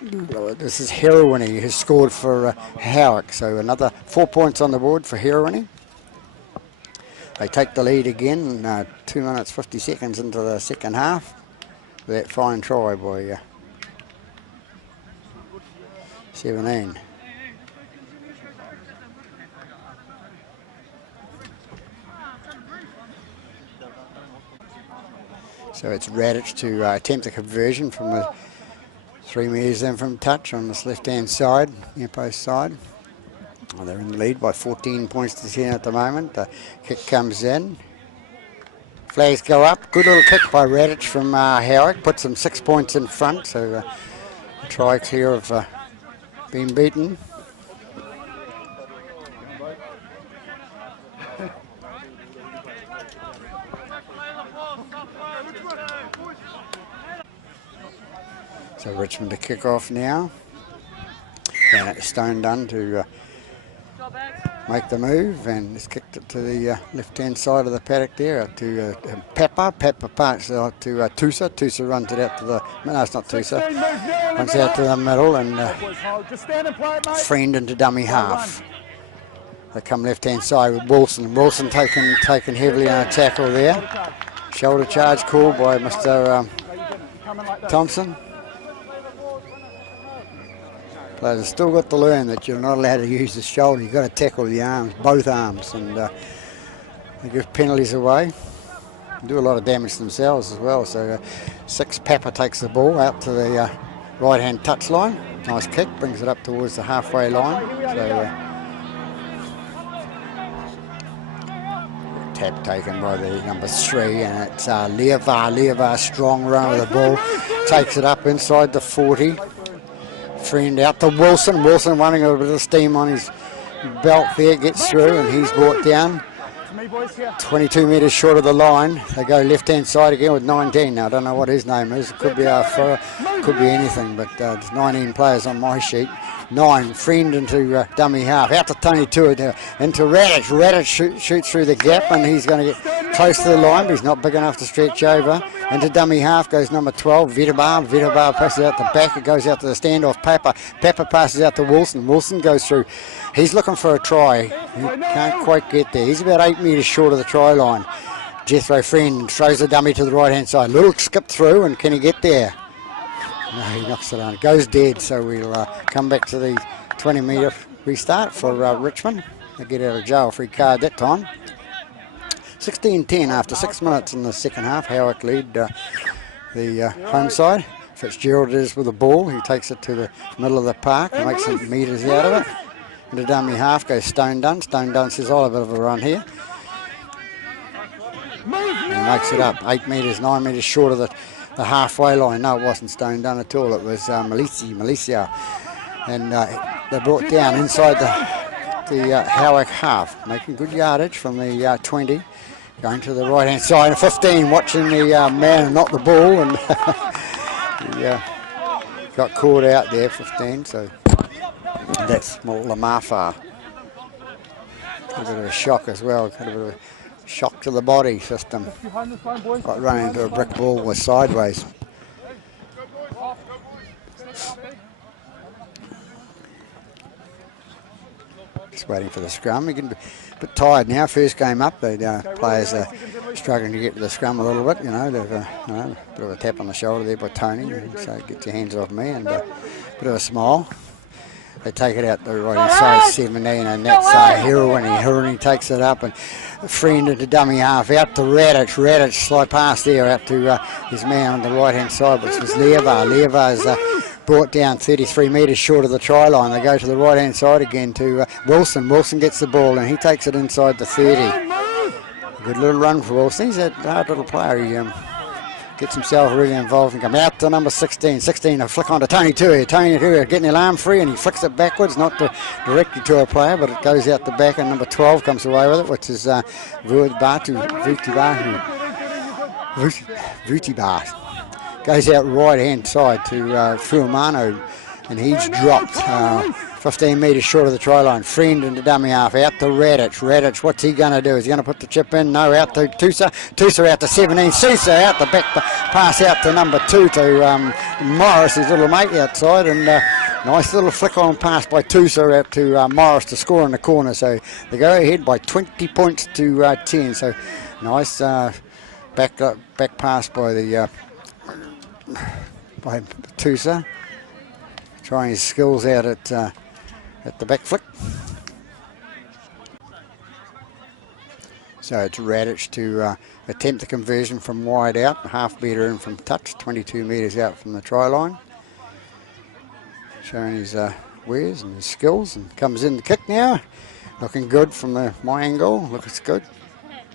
this is Heroiny, who scored for Howick. So another 4 points on the board for Heroiny. They take the lead again, 2 minutes 50 seconds into the second half. With that fine try by 17. So it's Radic to attempt a conversion from the 3 metres in from touch on this left-hand side, near post side. Well, they're in the lead by 14 points to 10 at the moment. The kick comes in. Flags go up. Good little kick by Radic from Howick. Puts them 6 points in front. So try clear of being beaten. So Richmond to kick off now. And it's Stone done to make the move, and it's kicked it to the left-hand side of the paddock there to Pepper. Pepper parks out to Tusa. Tusa runs it out to the... No, it's not Tusa. Runs out to the middle, and Friend into dummy half. They come left-hand side with Wilson. Wilson taken heavily on a tackle there. Shoulder charge called by Mr. Thompson. Players have still got to learn that you're not allowed to use the shoulder. You've got to tackle the arms, both arms, and they give penalties away. Do a lot of damage themselves as well. So 6, Pepper takes the ball out to the right-hand touch line. Nice kick, brings it up towards the halfway line. So tap taken by the number 3, and it's Levar. Levar, strong run of the ball, takes it up inside the 40. Friend out to Wilson. Wilson running a bit of steam on his belt there, gets through, and he's brought down 22 metres short of the line. They go left-hand side again with 19. Now, I don't know what his name is. It could be could be anything, but there's 19 players on my sheet. 9, Friend into dummy half. Out to Tony Tuat, into Radic. Radic shoots through the gap, and he's going to get close to the line, but he's not big enough to stretch over. Into dummy half goes number 12, Vitabar. Vitabar passes out the back. It goes out to the standoff, Pepper. Pepper passes out to Wilson. Wilson goes through. He's looking for a try. He can't quite get there. He's about 8 metres short of the try line. Jethro Friend throws the dummy to the right-hand side. Little skip through, and can he get there? No, he knocks it on. It goes dead, so we'll come back to the 20-metre restart for Richmond. They get out of jail free card that time. 16-10 after 6 minutes in the second half. Howick lead the home side. Fitzgerald is with the ball. He takes it to the middle of the park and makes some metres out of it. Into dummy half goes Stone Dunn. Stone Dunn says, I'll have a bit of a run here. And he makes it up 8 metres, 9 metres short of the the halfway line. No, it wasn't Stone Done at all. It was Milicia. And they brought down inside the Howick half, making good yardage from the 20. Going to the right-hand side, 15, watching the man and not the ball, and he got caught out there, 15, so that's Lamafa. A bit of a shock as well, kind of a shock to the body system. Got run into a brick wall, was sideways. Just waiting for the scrum. We're getting a bit tired now. First game up, the players are struggling to get to the scrum a little bit. You know, they've a bit of a tap on the shoulder there by Tony. So get your hands off me, and a bit of a smile. They take it out the right side, 17, and that's Heroin. He takes it up and friend into dummy half, out to Radic slide past there, out to his man on the right hand side, which was Levar is brought down 33 metres short of the try line. They go to the right hand side again to Wilson. Wilson gets the ball and he takes it inside the 30. Good little run for Wilson. He's a hard little player. He gets himself really involved and come out to number 16. 16, a flick on to Tony Tui. Tony Tui getting the alarm free, and he flicks it backwards, not directly to a player, but it goes out the back, and number 12 comes away with it, which is Vutibar. Goes out right-hand side to Fuamano, and he's dropped 15 metres short of the try line. Friend into dummy half, out to Radic, what's he going to do? Is he going to put the chip in? No, out to Tusa. Tusa out to 17. Sousa out the back, pass out to number 2 to Morris, his little mate outside, and nice little flick on pass by Tusa out to Morris to score in the corner. So they go ahead by 20 points to 10. So nice back pass by the by Tusa, trying his skills out at the back flick. So it's Radic to attempt the conversion from wide out, half metre in from touch, 22 metres out from the try line. Showing his wares and his skills, and comes in the kick now. Looking good from my angle, looks good.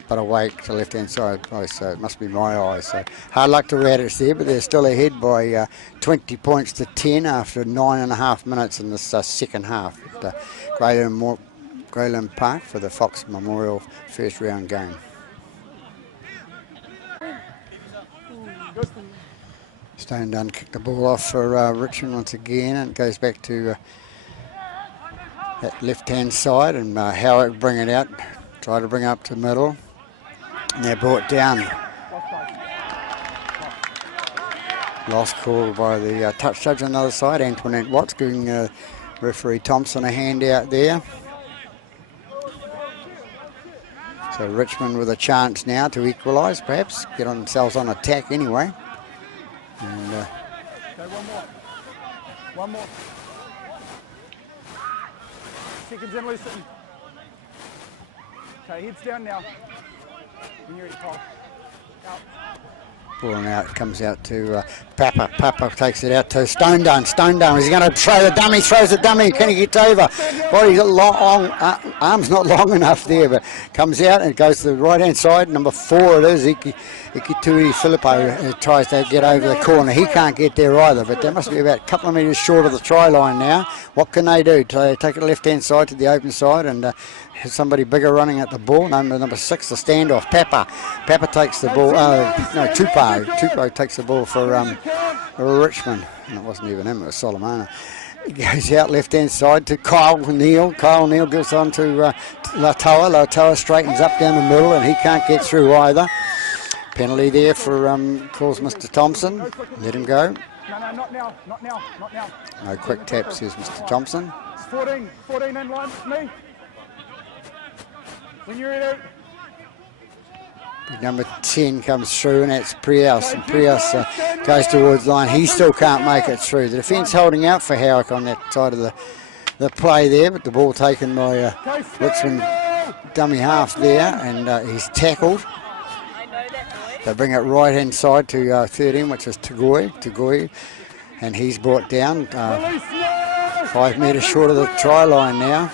But away to left hand side, so it must be my eyes. So hard luck to Radic there, but they're still ahead by 20 points to 10 after 9.5 minutes in this second half at Greyland Park for the Fox Memorial first round game. Stone Dunn kicked the ball off for Richmond once again, and it goes back to that left hand side, and Howick bring it out, try to bring it up to middle. And they're brought down. Lost call by the touch judge on the other side. Antoinette Watts giving referee Thompson a hand out there. So Richmond with a chance now to equalise, perhaps get on themselves on attack anyway. And, okay, one more. Seconds in, Lucy. Okay, heads down now. When you're ready, Paul. Out. Pulling out, comes out to Papa. Papa takes it out to Stone Dunn. Is he going to throw the dummy? Throws the dummy. Can he get over? Body's long, arm's not long enough there, but comes out and goes to the right hand side. Number 4 it is. Ikitui Filippo tries to get over the corner. He can't get there either, but they must be about a couple of metres short of the try line now. What can they do? They take it left hand side to the open side, and somebody bigger running at the ball. Number 6, the standoff. Papa takes the ball. Tupo takes the ball for Richmond. And it wasn't even him, it was Solomona. He goes out left-hand side to Kyle Neal. Kyle Neal gives on to Latoa. Latoa straightens up down the middle, and he can't get through either. Penalty there for calls Mr. Thompson. Let him go. No, not now. No quick tap, says Mr. Thompson. It's 14 in line with me. When you're ready. Number 10 comes through, and that's Prius. And Prius goes towards line. He still can't make it through. The defence holding out for Howick on that side of the play there, but the ball taken by Richmond dummy half there, and he's tackled. They bring it right hand side to 13, which is Tagoi, and he's brought down 5 metres short of the try line now.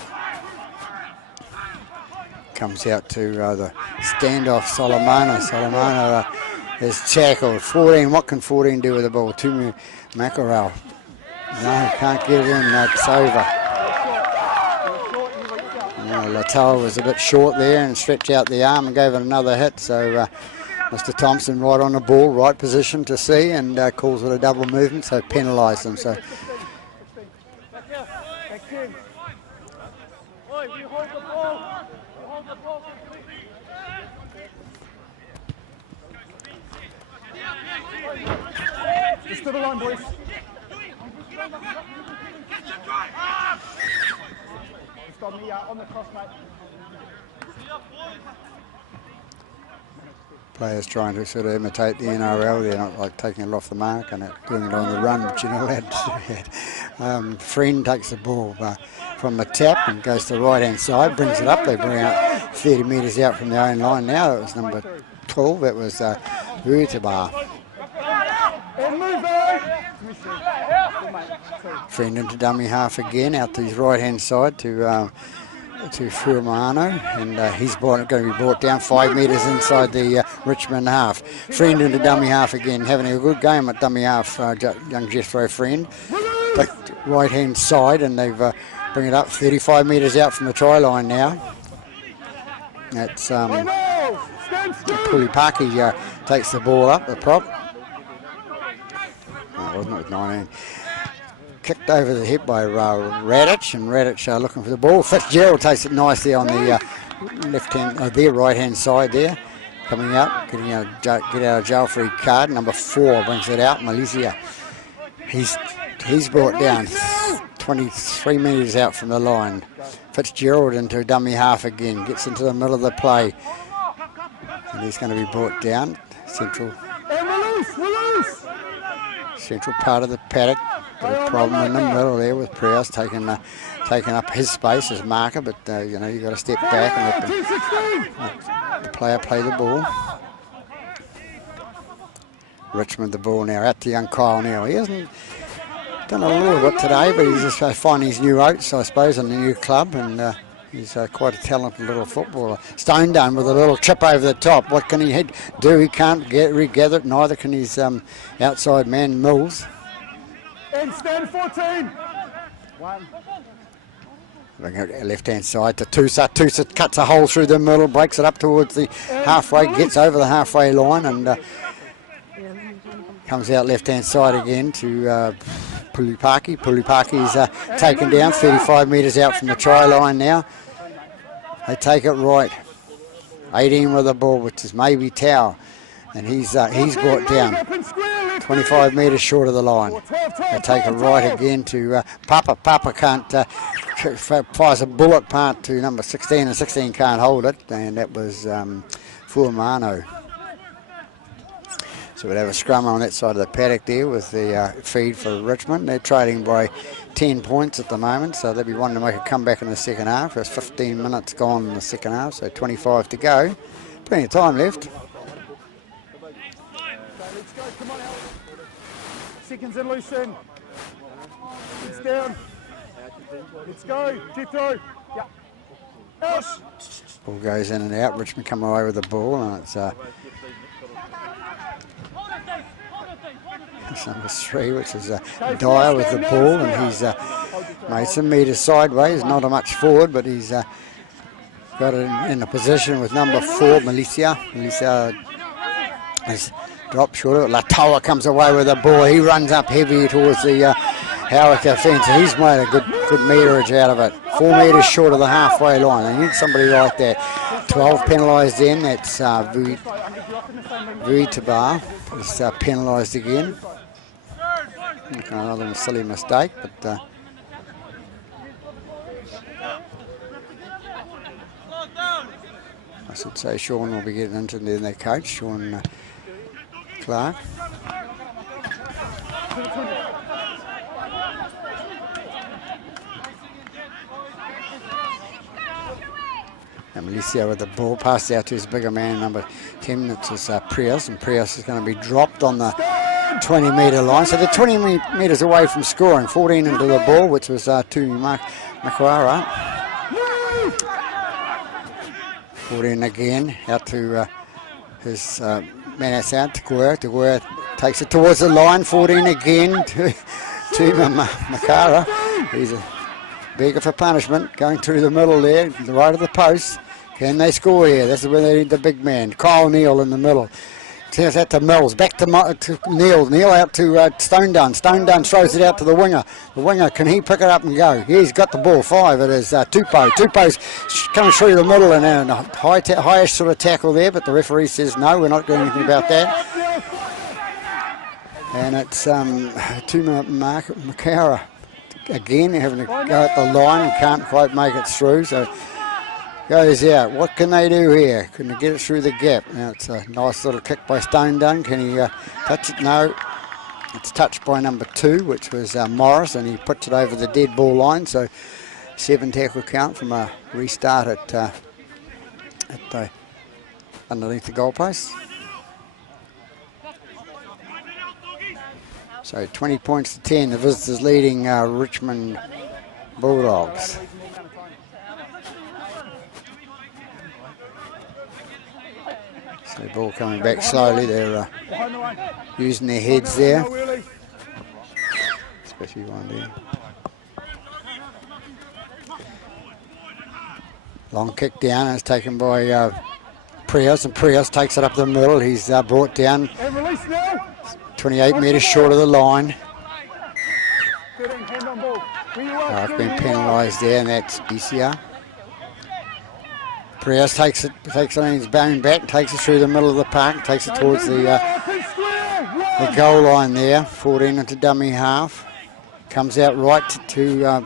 Comes out to the standoff Solomona. Solomona is tackled. 14, what can 14 do with the ball? Tumu Mackerel. No, can't get it in, that's over. Latal was a bit short there and stretched out the arm and gave it another hit, so Mr. Thompson right on the ball, right position to see, and calls it a double movement, so penalised them. So Just to the line, boys. Just on the cross, mate. players trying to sort of imitate the NRL, they're not like taking it off the mark and doing it on the run, but you're not allowed to do that. Friend takes the ball from the tap and goes to the right hand side, brings it up, they bring out 30 metres out from their own line now. It was number 12, that was Rutabar. Friend into dummy half again, out to his right hand side to Furamano, and he's going to be brought down 5 metres inside the Richmond half. Friend into dummy half again, having a good game at dummy half, young Jethro Friend. The right hand side, and they've bring it up 35 metres out from the try line now. That's Pulipaki takes the ball up, the prop. No, it wasn't, it was 19. Kicked over the hip by Radic, and Radic looking for the ball. Fitzgerald takes it nicely on the left hand, their right hand side there. Coming up, getting out of jail free card. Number 4 brings it out. Malaysia. He's brought down 23 metres out from the line. Fitzgerald into dummy half again. Gets into the middle of the play, and he's going to be brought down. Central part of the paddock. Got a problem in the middle there with Prowse taking up his space as marker, but you've got to step back and let the player play the ball. Richmond the ball now, out to young Kyle now. He hasn't done a little bit today, but he's just finding his new oats, I suppose, in the new club, and he's quite a talented little footballer. Stone done with a little chip over the top. What can he do? He can't regather it, neither can his outside man, Mills. And stand 14. 1. Left hand side to Tusa. Tusa cuts a hole through the middle, breaks it up towards the halfway, gets over the halfway line, and comes out left hand side again to Pulipaki. Pulipaki's taken down 35 metres out from the try line now. They take it right. 18 with the ball, which is maybe Tau, and he's brought down 25 metres short of the line. They take it right again to Papa. Papa can't fires a bullet part to number 16, and 16 can't hold it, and that was Fuamano. So we'll have a scrum on that side of the paddock there with the feed for Richmond. They're trading by 10 points at the moment, so they'll be wanting to make a comeback in the second half. There's 15 minutes gone in the second half, so 25 to go. Plenty of time left. Seconds in, loose in. It's down. Let's go. Jethro. Yeah. Yes. Ball goes in and out. Richmond come away with the ball, and it's number 3, which is Dyer with the ball, and he's made some metres sideways. Not a much forward, but he's got it in a position with number 4, Malaysia. Malaysia is dropped short of it. Latawa comes away with the ball. He runs up heavy towards the Howick fence. He's made a good meterage out of it. 4 metres short of the halfway line. They need somebody like that. 12 penalised in. That's Vitabar is penalised again. Another silly mistake, but I should say Sean will be getting into their coach, Sean Clark. And Malaysia with the ball, passed out to his bigger man, number 10, which is Prius, and Prius is going to be dropped on the 20 metre line. So they're 20 metres away from scoring. 14 into the ball, which was to Makwara. 14 again, out to his Man, that's out to Guerra takes it towards the line. 14 again to Makara. He's a beggar for punishment. Going through the middle there, the right of the post. Can they score here? This is where they need the big man. Kyle Neal in the middle. Turns out to Mills, back to Neal. Neal out to Stone Dunn. Stone Dunn throws it out to the winger. The winger, can he pick it up and go? Yeah, he's got the ball. 5. It is Tupou. Tupou's coming through the middle and a highish sort of tackle there, but the referee says no, we're not doing anything about that. And it's Makara again having to go at the line and can't quite make it through. So goes out. What can they do here? Can they get it through the gap? Now it's a nice little kick by Stone Dunn. Can he touch it? No. It's touched by number 2, which was Morris, and he puts it over the dead ball line. So 7 tackle count from a restart at underneath the goalpost. So 20 points to 10. The visitors leading Richmond Bulldogs. So the ball coming back slowly. They're using their heads there. Especially one there. Long kick down, and it's taken by Prios, and Prios takes it up the middle. He's brought down 28 metres short of the line. I've been penalised there, and that's ECR. Prios takes it on his bone back, takes it through the middle of the park, takes it towards the goal line there. 14 into dummy half. Comes out right to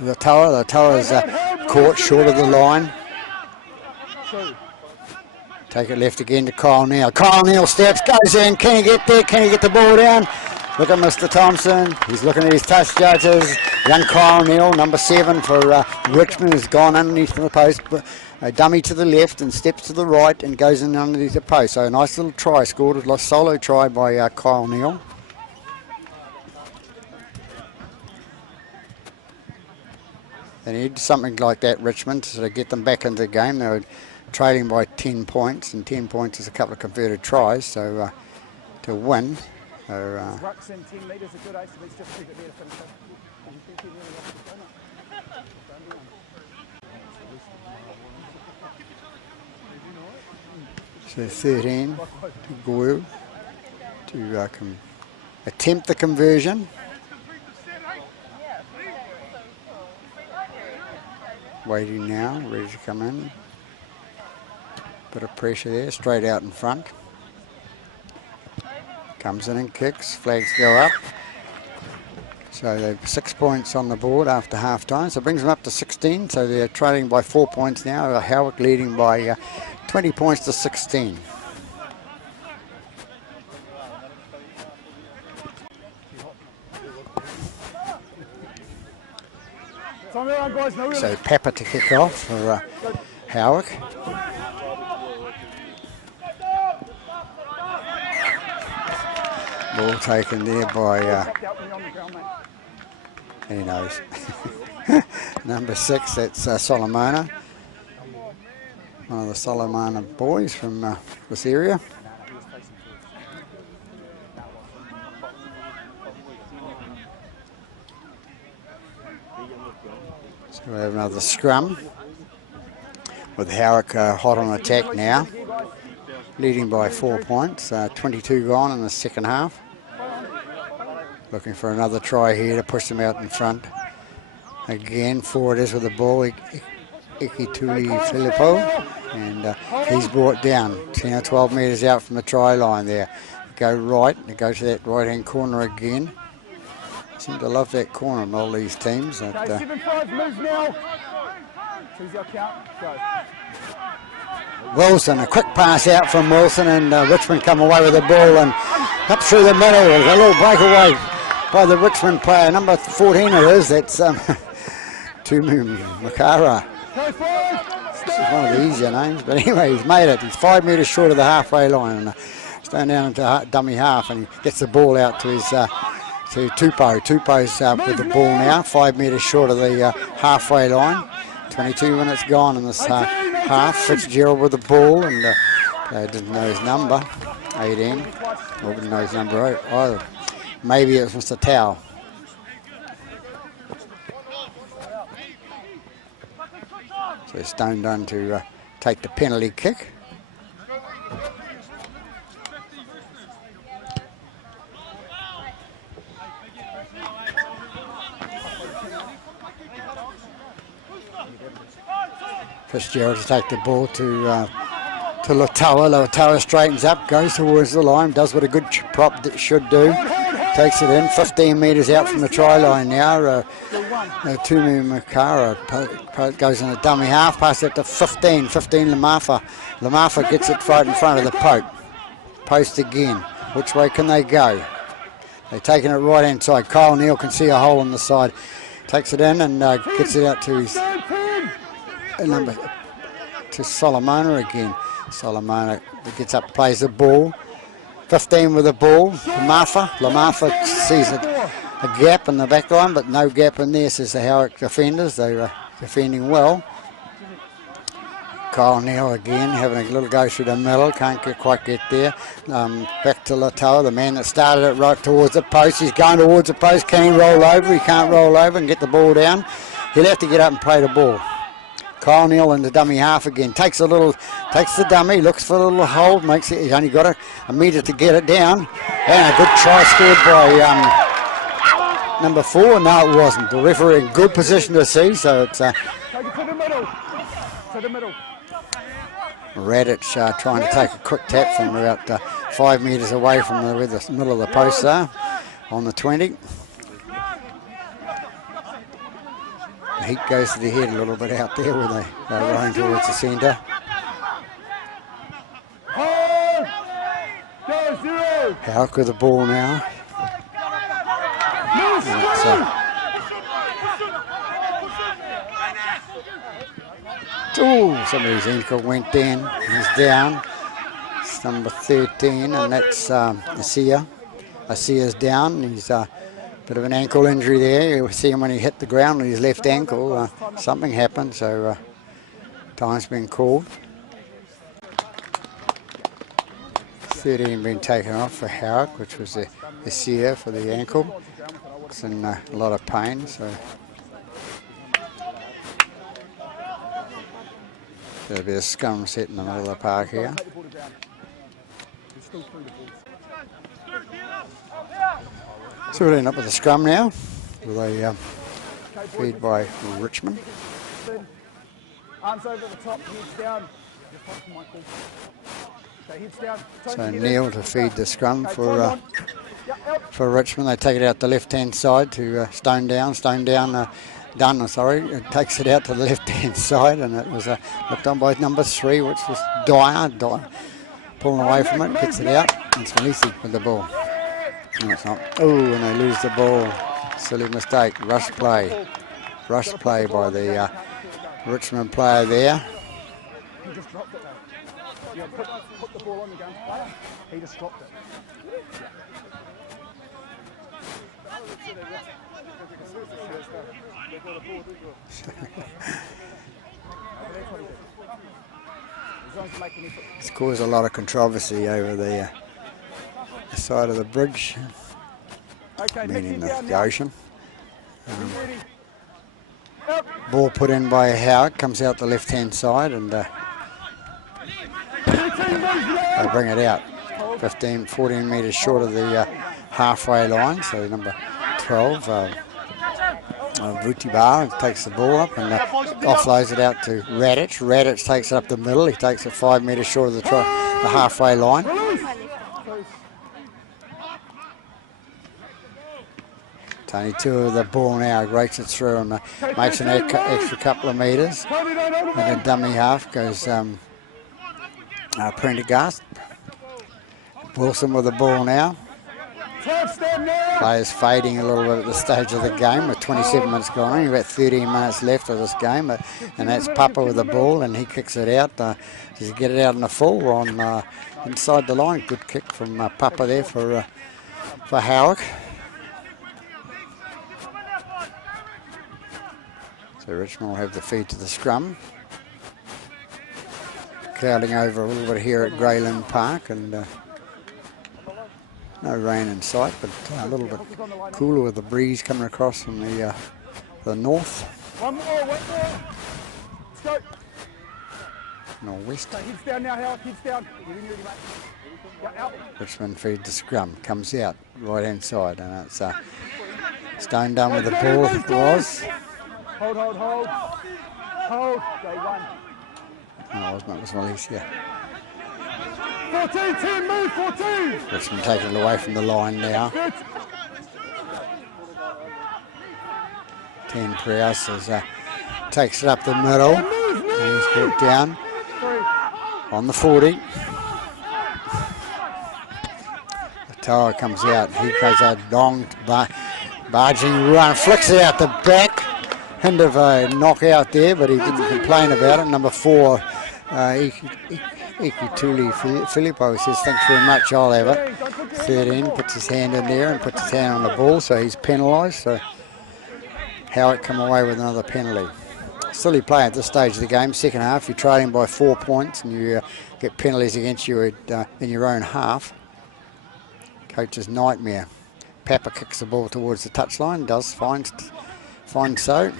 the Tower. The Tower is caught short of the line. Take it left again to Kyle Neal. Kyle Neal steps, goes in. Can he get there? Can he get the ball down? Look at Mr. Thompson. He's looking at his touch judges. Young Kyle Neal, number 7 for Richmond, has gone underneath the post. A dummy to the left and steps to the right and goes in underneath the post. So a nice little try scored. A solo try by Kyle Neal. They need something like that, Richmond, to get them back into the game. They were trailing by 10 points, and 10 points is a couple of converted tries. So to win. So, so 13 to Goyle to attempt the conversion. Waiting now, ready to come in. Bit of pressure there, straight out in front. Comes in and kicks, flags go up. So they've 6 points on the board after half time. So it brings them up to 16. So they're trailing by 4 points now. Howick leading by 20 points to 16. So Pepper to kick off for Howick. Ball taken there by, he knows, number 6, that's Solomona. One of the Solomona boys from this area. So we have another scrum with Howick hot on attack now, leading by 4 points, 22 gone in the second half. Looking for another try here to push them out in front. Again, forward is with the ball, Ikituli Filippo, and he's brought down 10 or 12 metres out from the try line there. Go right, and go to that right-hand corner again. Seem to love that corner in all these teams. 7-5 moves now. Choose your count. Go. Wilson, a quick pass out from Wilson, and Richmond come away with the ball and up through the middle. A little breakaway by the Richmond player, number 14 it is. That's Tumu Makara. This is one of the easier names, but anyway, he's made it. He's 5 metres short of the halfway line, and he's going down into dummy half, and he gets the ball out to his to Tupou. Tupou's with the ball now, 5 metres short of the halfway line. 22 minutes gone in this half. Fitzgerald with the ball, and So didn't know his number, 18. Or didn't know his number 8 either. Maybe it was Mr. Towell. So Stone done to take the penalty kick. Fitzgerald to take the ball to Latoa. Latoa straightens up, goes towards the line, does what a good prop should do. Takes it in, 15 metres out from the try line now. Tumi Makara goes in a dummy half, pass it to 15 Lamafa. Lamafa gets it right in front of the post again. Which way can they go? They're taking it right inside. Kyle Neal can see a hole in the side. Takes it in and gets it out to his number to Solomona again. Solomona gets up, plays the ball. 15 with the ball. Lamafa sees a gap in the back line, but no gap in there, says the Howick defenders. They were defending well. Kyle Neal again having a little go through the middle, can't quite get there. Back to Latoa, the man that started it right towards the post. He's going towards the post. Can he roll over? He can't roll over and get the ball down. He'll have to get up and play the ball. Kyle Neal in the dummy half again. Takes the dummy, looks for a little hold, makes it. He's only got a metre to get it down. And a good try scored by number 4. No, it wasn't. The referee in good position to see, so it's Take it to the middle. To the middle. Radic trying to take a quick tap from about 5 metres away from where the middle of the post there on the 20. The heat goes to the head a little bit out there where they're running towards the centre. Howick with the ball now. Somebody's ankle went down. He's down. It's number 13, and that's Asia. Asia's down. He's bit of an ankle injury there. You'll see him when he hit the ground with his left ankle. Something happened, so time's been called. 13 been taken off for Howick, which was the sear for the ankle. It's in a lot of pain, so there'll be a scum set in the middle of the park here. So we'll end up with a scrum now, with a feed by Richmond. Arms over the top, heads down. Heads down. So Neal to feed the scrum for Richmond. They take it out the left-hand side to Stone Down. Dunn, it takes it out to the left-hand side, and it was looked on by number 3, which was Dyer. Pulling away from it, gets it out. It's Malisi with the ball. No, it's not. Oh, and they lose the ball. Silly mistake. Rush play. Rush play by the Richmond player there. He just dropped it though. Yeah, put the ball on the game player. He just dropped it. It's caused a lot of controversy over the side of the bridge, meaning the ocean. Ball put in by Howick, comes out the left-hand side, and they bring it out 14 metres short of the halfway line. So number 12, Vutibar, takes the ball up and offloads it out to Radic. Radic takes it up the middle. He takes it 5 metres short of the halfway line. Tony Tua with the ball now, races it through and makes an extra couple of metres. And then dummy half goes Prendergast. Wilson with the ball now. Players fading a little bit at the stage of the game with 27 minutes gone on. About 13 minutes left of this game, and that's Papa with the ball, and he kicks it out. Does he get it out in the full on inside the line? Good kick from Papa there for Howick. So Richmond will have the feed to the scrum. clouding over a little bit here at Greyland Park, and no rain in sight, but a little bit cooler with the breeze coming across from the north. One more. Let's go. Northwest. Okay, heads down now, Howard. Heads down. You're ready, mate. Yeah, out. Richmond feed the scrum, comes out right hand side, and it's Stone done with the ball. It was. Hold. Day one. No, it wasn't. It was Malaysia. 14, 10, move, 14. Richmond taking it away from the line now. Good. 10 Prowse takes it up the middle. And he's brought down on the 40. Tower comes out. He goes a long barging run, flicks it out the back. Hint of a knockout there, but he didn't complain about it. Number 4, Ikituli Filippo says, thanks very much, I'll have it. 13, puts his hand in there and puts his hand on the ball, so he's penalised. So Howick come away with another penalty. Silly play at this stage of the game. Second half, you're trailing by 4 points and you get penalties against you in your own half. Coach's nightmare. Papa kicks the ball towards the touchline, does fine so.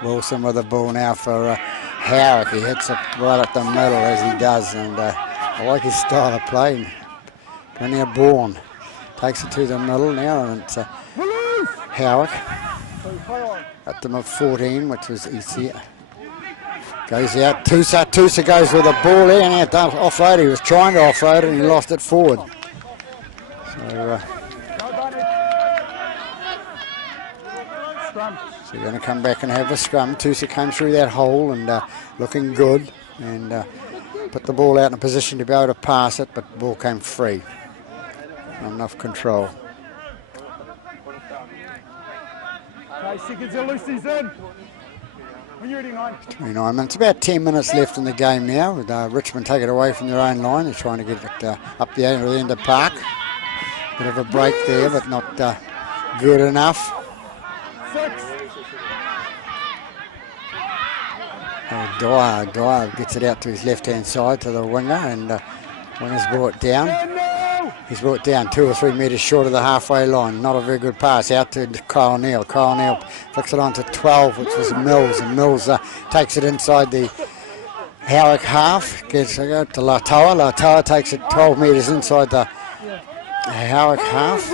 Wilson with the ball now for Howick. He hits it right up the middle as he does, and I like his style of play. Plenty of Bourne. Takes it to the middle now, and it's Howick at the 14, which was easier. Goes out, Tusa goes with the ball there, and out offload. He was trying to offload it and he lost it forward. So you're going to come back and have a scrum. Tusa came through that hole and looking good, and put the ball out in a position to be able to pass it, but the ball came free. Not enough control. Okay, seconds are Lucy's in. When you're ready, 9. 29 minutes. About 10 minutes left in the game now. With Richmond take it away from their own line. They're trying to get it up the end of the park. Bit of a break there, but not good enough. 6. Dwyer gets it out to his left-hand side to the winger, and winger's brought down. He's brought down 2 or 3 metres short of the halfway line. Not a very good pass out to Kyle Neal. Kyle Neal flicks it on to 12, which was Mills, and Mills takes it inside the Howick half. Gets it to Latoa. Latoa takes it 12 metres inside the Howick half.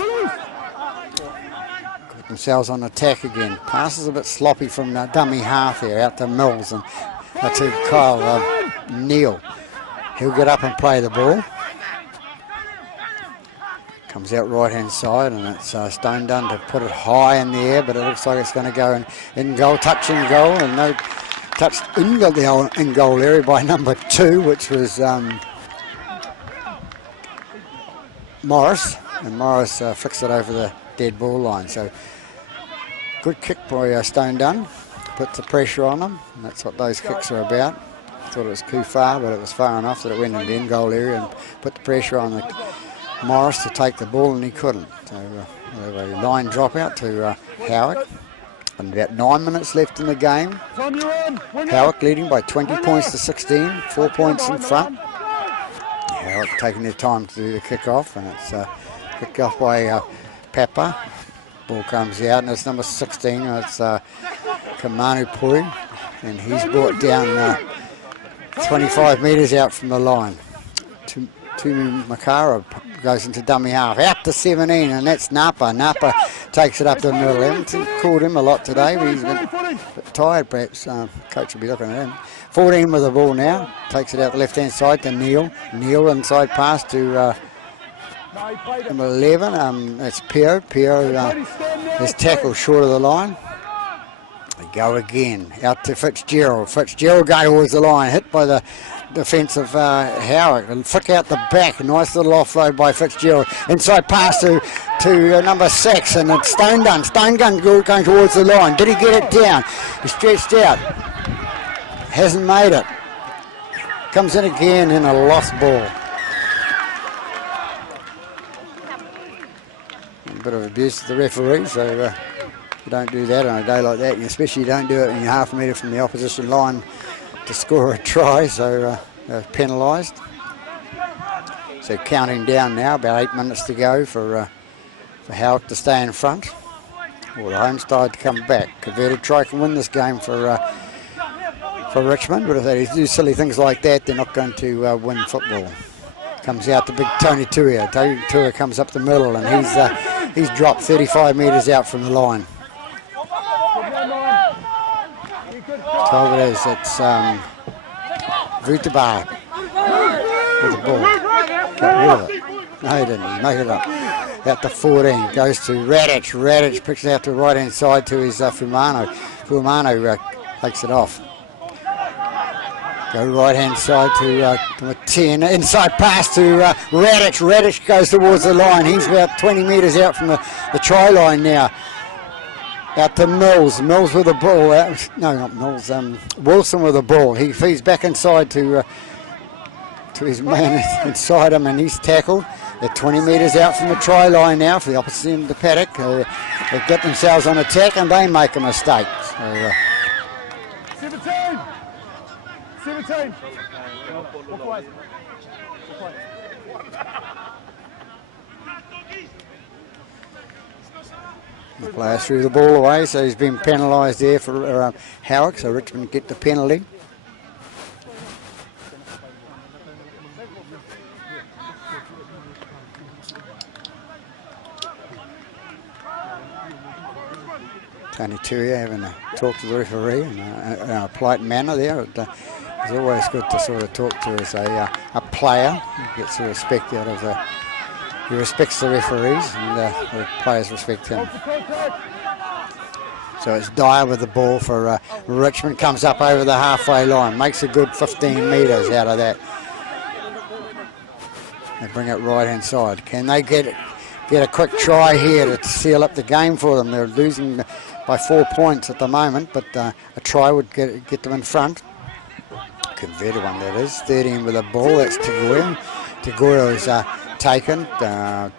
Got themselves on attack again. Passes a bit sloppy from the dummy half there out to Mills, and to Kyle Neal. He'll get up and play the ball. Comes out right-hand side, and it's Stone done to put it high in the air, but it looks like it's going to go in goal, touch in goal, and no touch in the in goal area by number 2, which was Morris, and Morris flicks it over the dead ball line. So good kick by Stone Dunn, puts the pressure on them, and that's what those kicks are about. Thought it was too far, but it was far enough that it went in the in goal area and put the pressure on the Morris to take the ball, and he couldn't. So a line drop out to Howick. And about 9 minutes left in the game. Howick leading by 20 points to 16, 4 points in front. Howick taking their time to do the kick-off, and it's kicked off by Pepper. Ball comes out, and it's number 16. It's Kamanu Pui, and he's brought down 25 metres out from the line. Tumu Makara goes into dummy half, out to 17, and that's Napa. Napa takes it up the middle. Haven't called him a lot today, but he's a bit tired perhaps. Coach will be looking at him. 14 with the ball now, takes it out the left-hand side to Neil. Neil inside pass to number 11, that's Pio. Pio is tackled short of the line. They go again, out to Fitzgerald. Fitzgerald going towards the line, hit by the defence of Howick, and flick out the back. Nice little offload by Fitzgerald. Inside pass to number 6, and it's Stone Dunn. Stone Dunn going towards the line. Did he get it down? He stretched out. Hasn't made it. Comes in again in a lost ball. A bit of abuse to the referee, so You don't do that on a day like that, and especially you don't do it when you're half a metre from the opposition line to score a try, so they're penalised. So counting down now, about 8 minutes to go for Howick to stay in front, or the home side to come back. Converted try can win this game for Richmond, but if they do silly things like that, they're not going to win football. Comes out to big Tony Tuia. Tony Tuia comes up the middle, and he's dropped 35 metres out from the line. 12 it is. It's Vutabar with the ball. Got rid of it. No, he didn't. He made it up. Out to 14. Goes to Radic. Radic picks it out to the right hand side to his Fumano. Fumano takes it off. Go right hand side to 10. Inside pass to Radic. Radic goes towards the line. He's about 20 metres out from the try line now. Out to Mills. Mills with the ball. No, not Mills. Wilson with the ball. He feeds back inside to his man inside him, and he's tackled. They're 20 metres out from the try line now for the opposite end of the paddock. They've got themselves on attack, and they make a mistake. So, 17. 17. the player threw the ball away, so he's been penalised there for Howick, so Richmond get the penalty. Tony Tuia having a talk to the referee in a polite manner there. It's always good to sort of talk to as a player. He gets the respect out of he respects the referees, and the players respect him. So it's Dyer with the ball for Richmond. Comes up over the halfway line, makes a good 15 metres out of that. They bring it right hand side. Can they get a quick try here to seal up the game for them? They're losing by 4 points at the moment, but a try would get them in front. Converted one, that is. 13 with the ball. That's Tagoya. Tagoya is taken.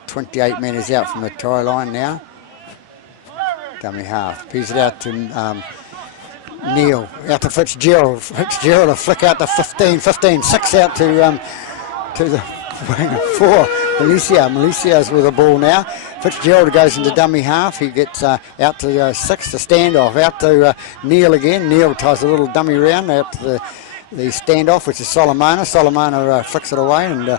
28 metres out from the try line now. Dummy half. Pees it out to Neil. Out to Fitzgerald. Fitzgerald will flick out to 15. 6 out to the wing of 4. Malicia's with the ball now. Fitzgerald goes into dummy half. He gets out to 6 to standoff. Out to Neil again. Neil ties a little dummy round out to the standoff, which is Solomona. Solomona flicks it away, and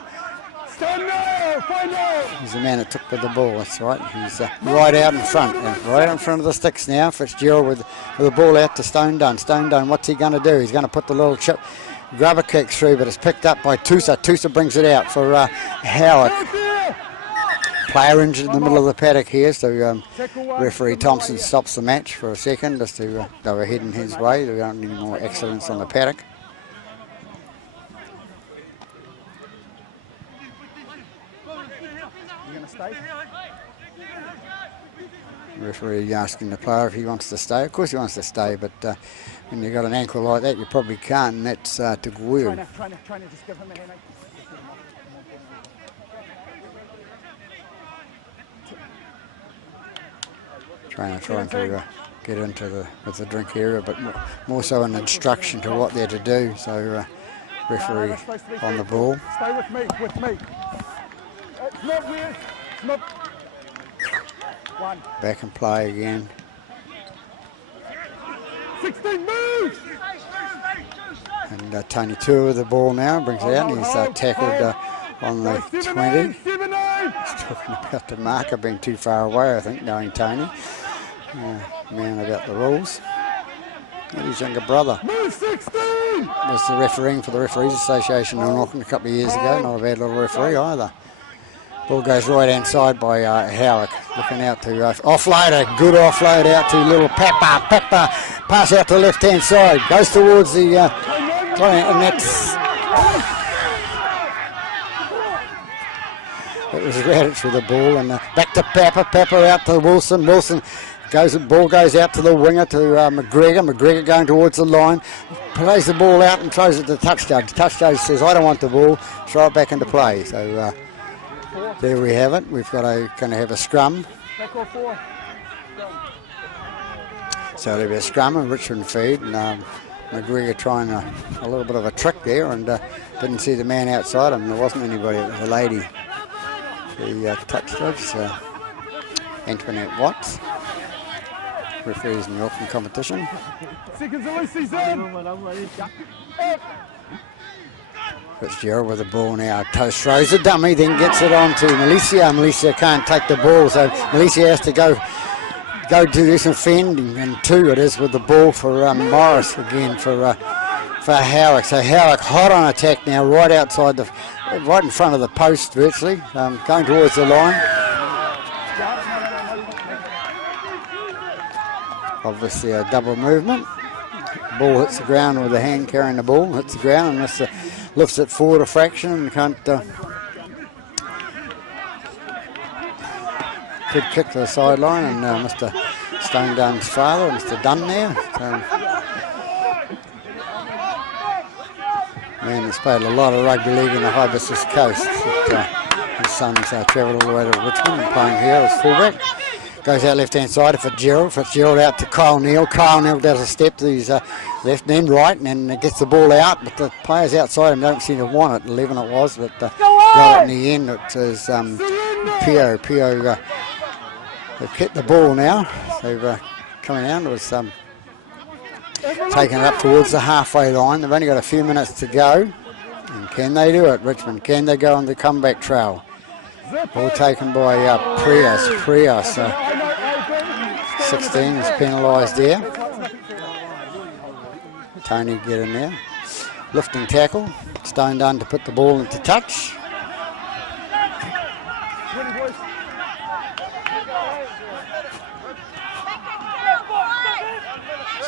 he's the man that took the ball. That's right. He's right out in front. Right out in front of the sticks now. Fitzgerald with the ball out to Stone Dunn. Stone Dunn, what's he going to do? He's going to put the little chip grubber kick through, but it's picked up by Tusa. Tusa brings it out for Howick. Player injured in the middle of the paddock here, so referee Thompson stops the match for a second just to go ahead in his way. There aren't any more accidents on the paddock. Referee asking the player if he wants to stay. Of course he wants to stay, but when you've got an ankle like that, you probably can't, and that's Taguil. Trainer trying to get into with the drink area, but more so an instruction to what they're to do. So referee on the ball. Stay with me. It's not weird. It's not. One. Back and play again. 16 moves. And Tony Tour with the ball now, brings it out, and he's tackled on the 20. He's talking about the marker being too far away, I think, knowing Tony. Man about the rules. And his younger brother Move 16. was the refereeing for the Referees Association in Auckland a couple of years ago. Not a bad little referee either. Ball goes right hand side by Howick. Looking out to offload, a good offload out to little Pepper. Pepper pass out to the left hand side. Goes towards the and that's it was Radic with the ball, and back to Pepper. Pepper out to Wilson. Wilson goes. The ball goes out to the winger to McGregor. McGregor going towards the line, plays the ball out and throws it to the touch judge. Touch judge says, "I don't want the ball. Throw it back into play." So there we have it. We've got going to have a scrum. So there'll be a scrum and Richmond feed, and McGregor trying a little bit of a trick there, and didn't see the man outside him. There wasn't anybody, it was a lady. He touched it, so Antoinette Watts, referees in the Auckland competition. Fitzgerald with the ball now. Toast throws a dummy, then gets it on to Milicia. Milicia can't take the ball, so Milicia has to go to this defending, and 2 it is with the ball for Morris again for Howick. So Howick hot on attack now, right outside right in front of the post virtually, going towards the line. Obviously a double movement. Ball hits the ground with the hand carrying the ball, hits the ground and lifts it forward a fraction and can't. Good kick to the sideline, and Mr. Stone Dunn's father, Mr. Dunn there. Man that's played a lot of rugby league in the Hibiscus Coast. His son's travelled all the way to Richmond and playing here as fullback. Goes out left-hand side to Fitzgerald. Fitzgerald out to Kyle Neal. Kyle Neal does a step to his left and then right, and then gets the ball out. But the players outside him don't seem to want it. 11 it was, but got it in the end. It was Pio. They've kept the ball now. They've coming out. It was taking it up towards the halfway line. They've only got a few minutes to go. And can they do it, Richmond? Can they go on the comeback trail? Ball taken by Prius. 16 is penalised there. Tony get in there. Lifting tackle. Stone Dunn to put the ball into touch.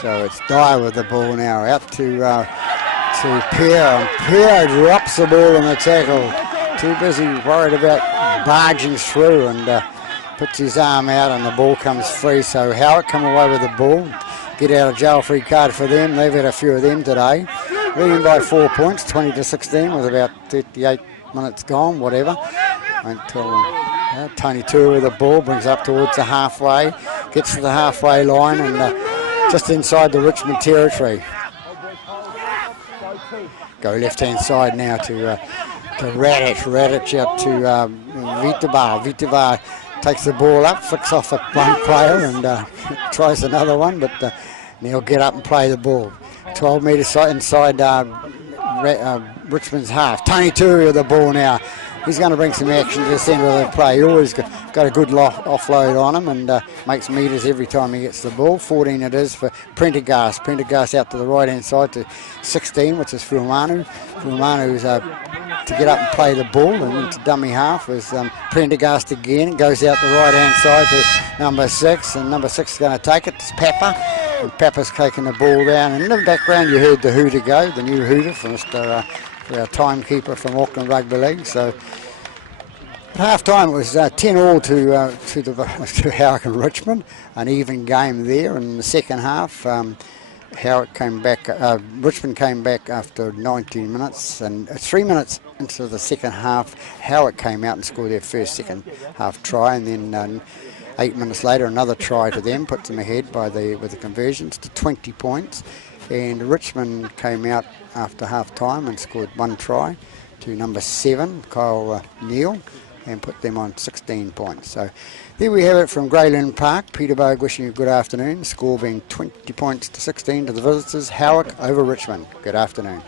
So it's Dyer with the ball now. Out to Pierre. Pierre drops the ball in the tackle. Too busy worried about barging through, and puts his arm out and the ball comes free. So Howick come away with the ball. Get out of jail free card for them. They've had a few of them today. Leading by 4 points, 20-16 with about 38 minutes gone, whatever. Until Tony Tua with the ball, brings up towards the halfway. Gets to the halfway line and just inside the Richmond territory. Go left-hand side now to Radic. Radic out to Vitabar. Vitabar takes the ball up, flicks off one player and tries another one, but he'll get up and play the ball. 12 metres inside Richmond's half. Tony Turi with the ball now. He's going to bring some action to the centre of the play. He always got a good offload on him and makes metres every time he gets the ball. 14 it is for Prendergast. Prendergast out to the right-hand side to 16, which is Fulmanu. Fulmanu's to get up and play the ball, and into dummy half is Prendergast again. Goes out the right-hand side to number 6, and number 6 is going to take it. It's Pepper. And Pepper's taking the ball down. And in the background you heard the hooter go, the new hooter from Mr. Our timekeeper from Auckland Rugby League. So at half-time it was 10-all to Howick and Richmond. An even game there. In the second half, Howick came back. Richmond came back after 19 minutes, and 3 minutes into the second half, Howick came out and scored their first second half try, and then 8 minutes later another try to them, puts them ahead with the conversions to 20 points. And Richmond came out after half-time and scored one try to number 7, Kyle Neal, and put them on 16 points. So there we have it from Greyland Park. Peterborough wishing you a good afternoon. Score being 20 points to 16 to the visitors. Howick over Richmond. Good afternoon.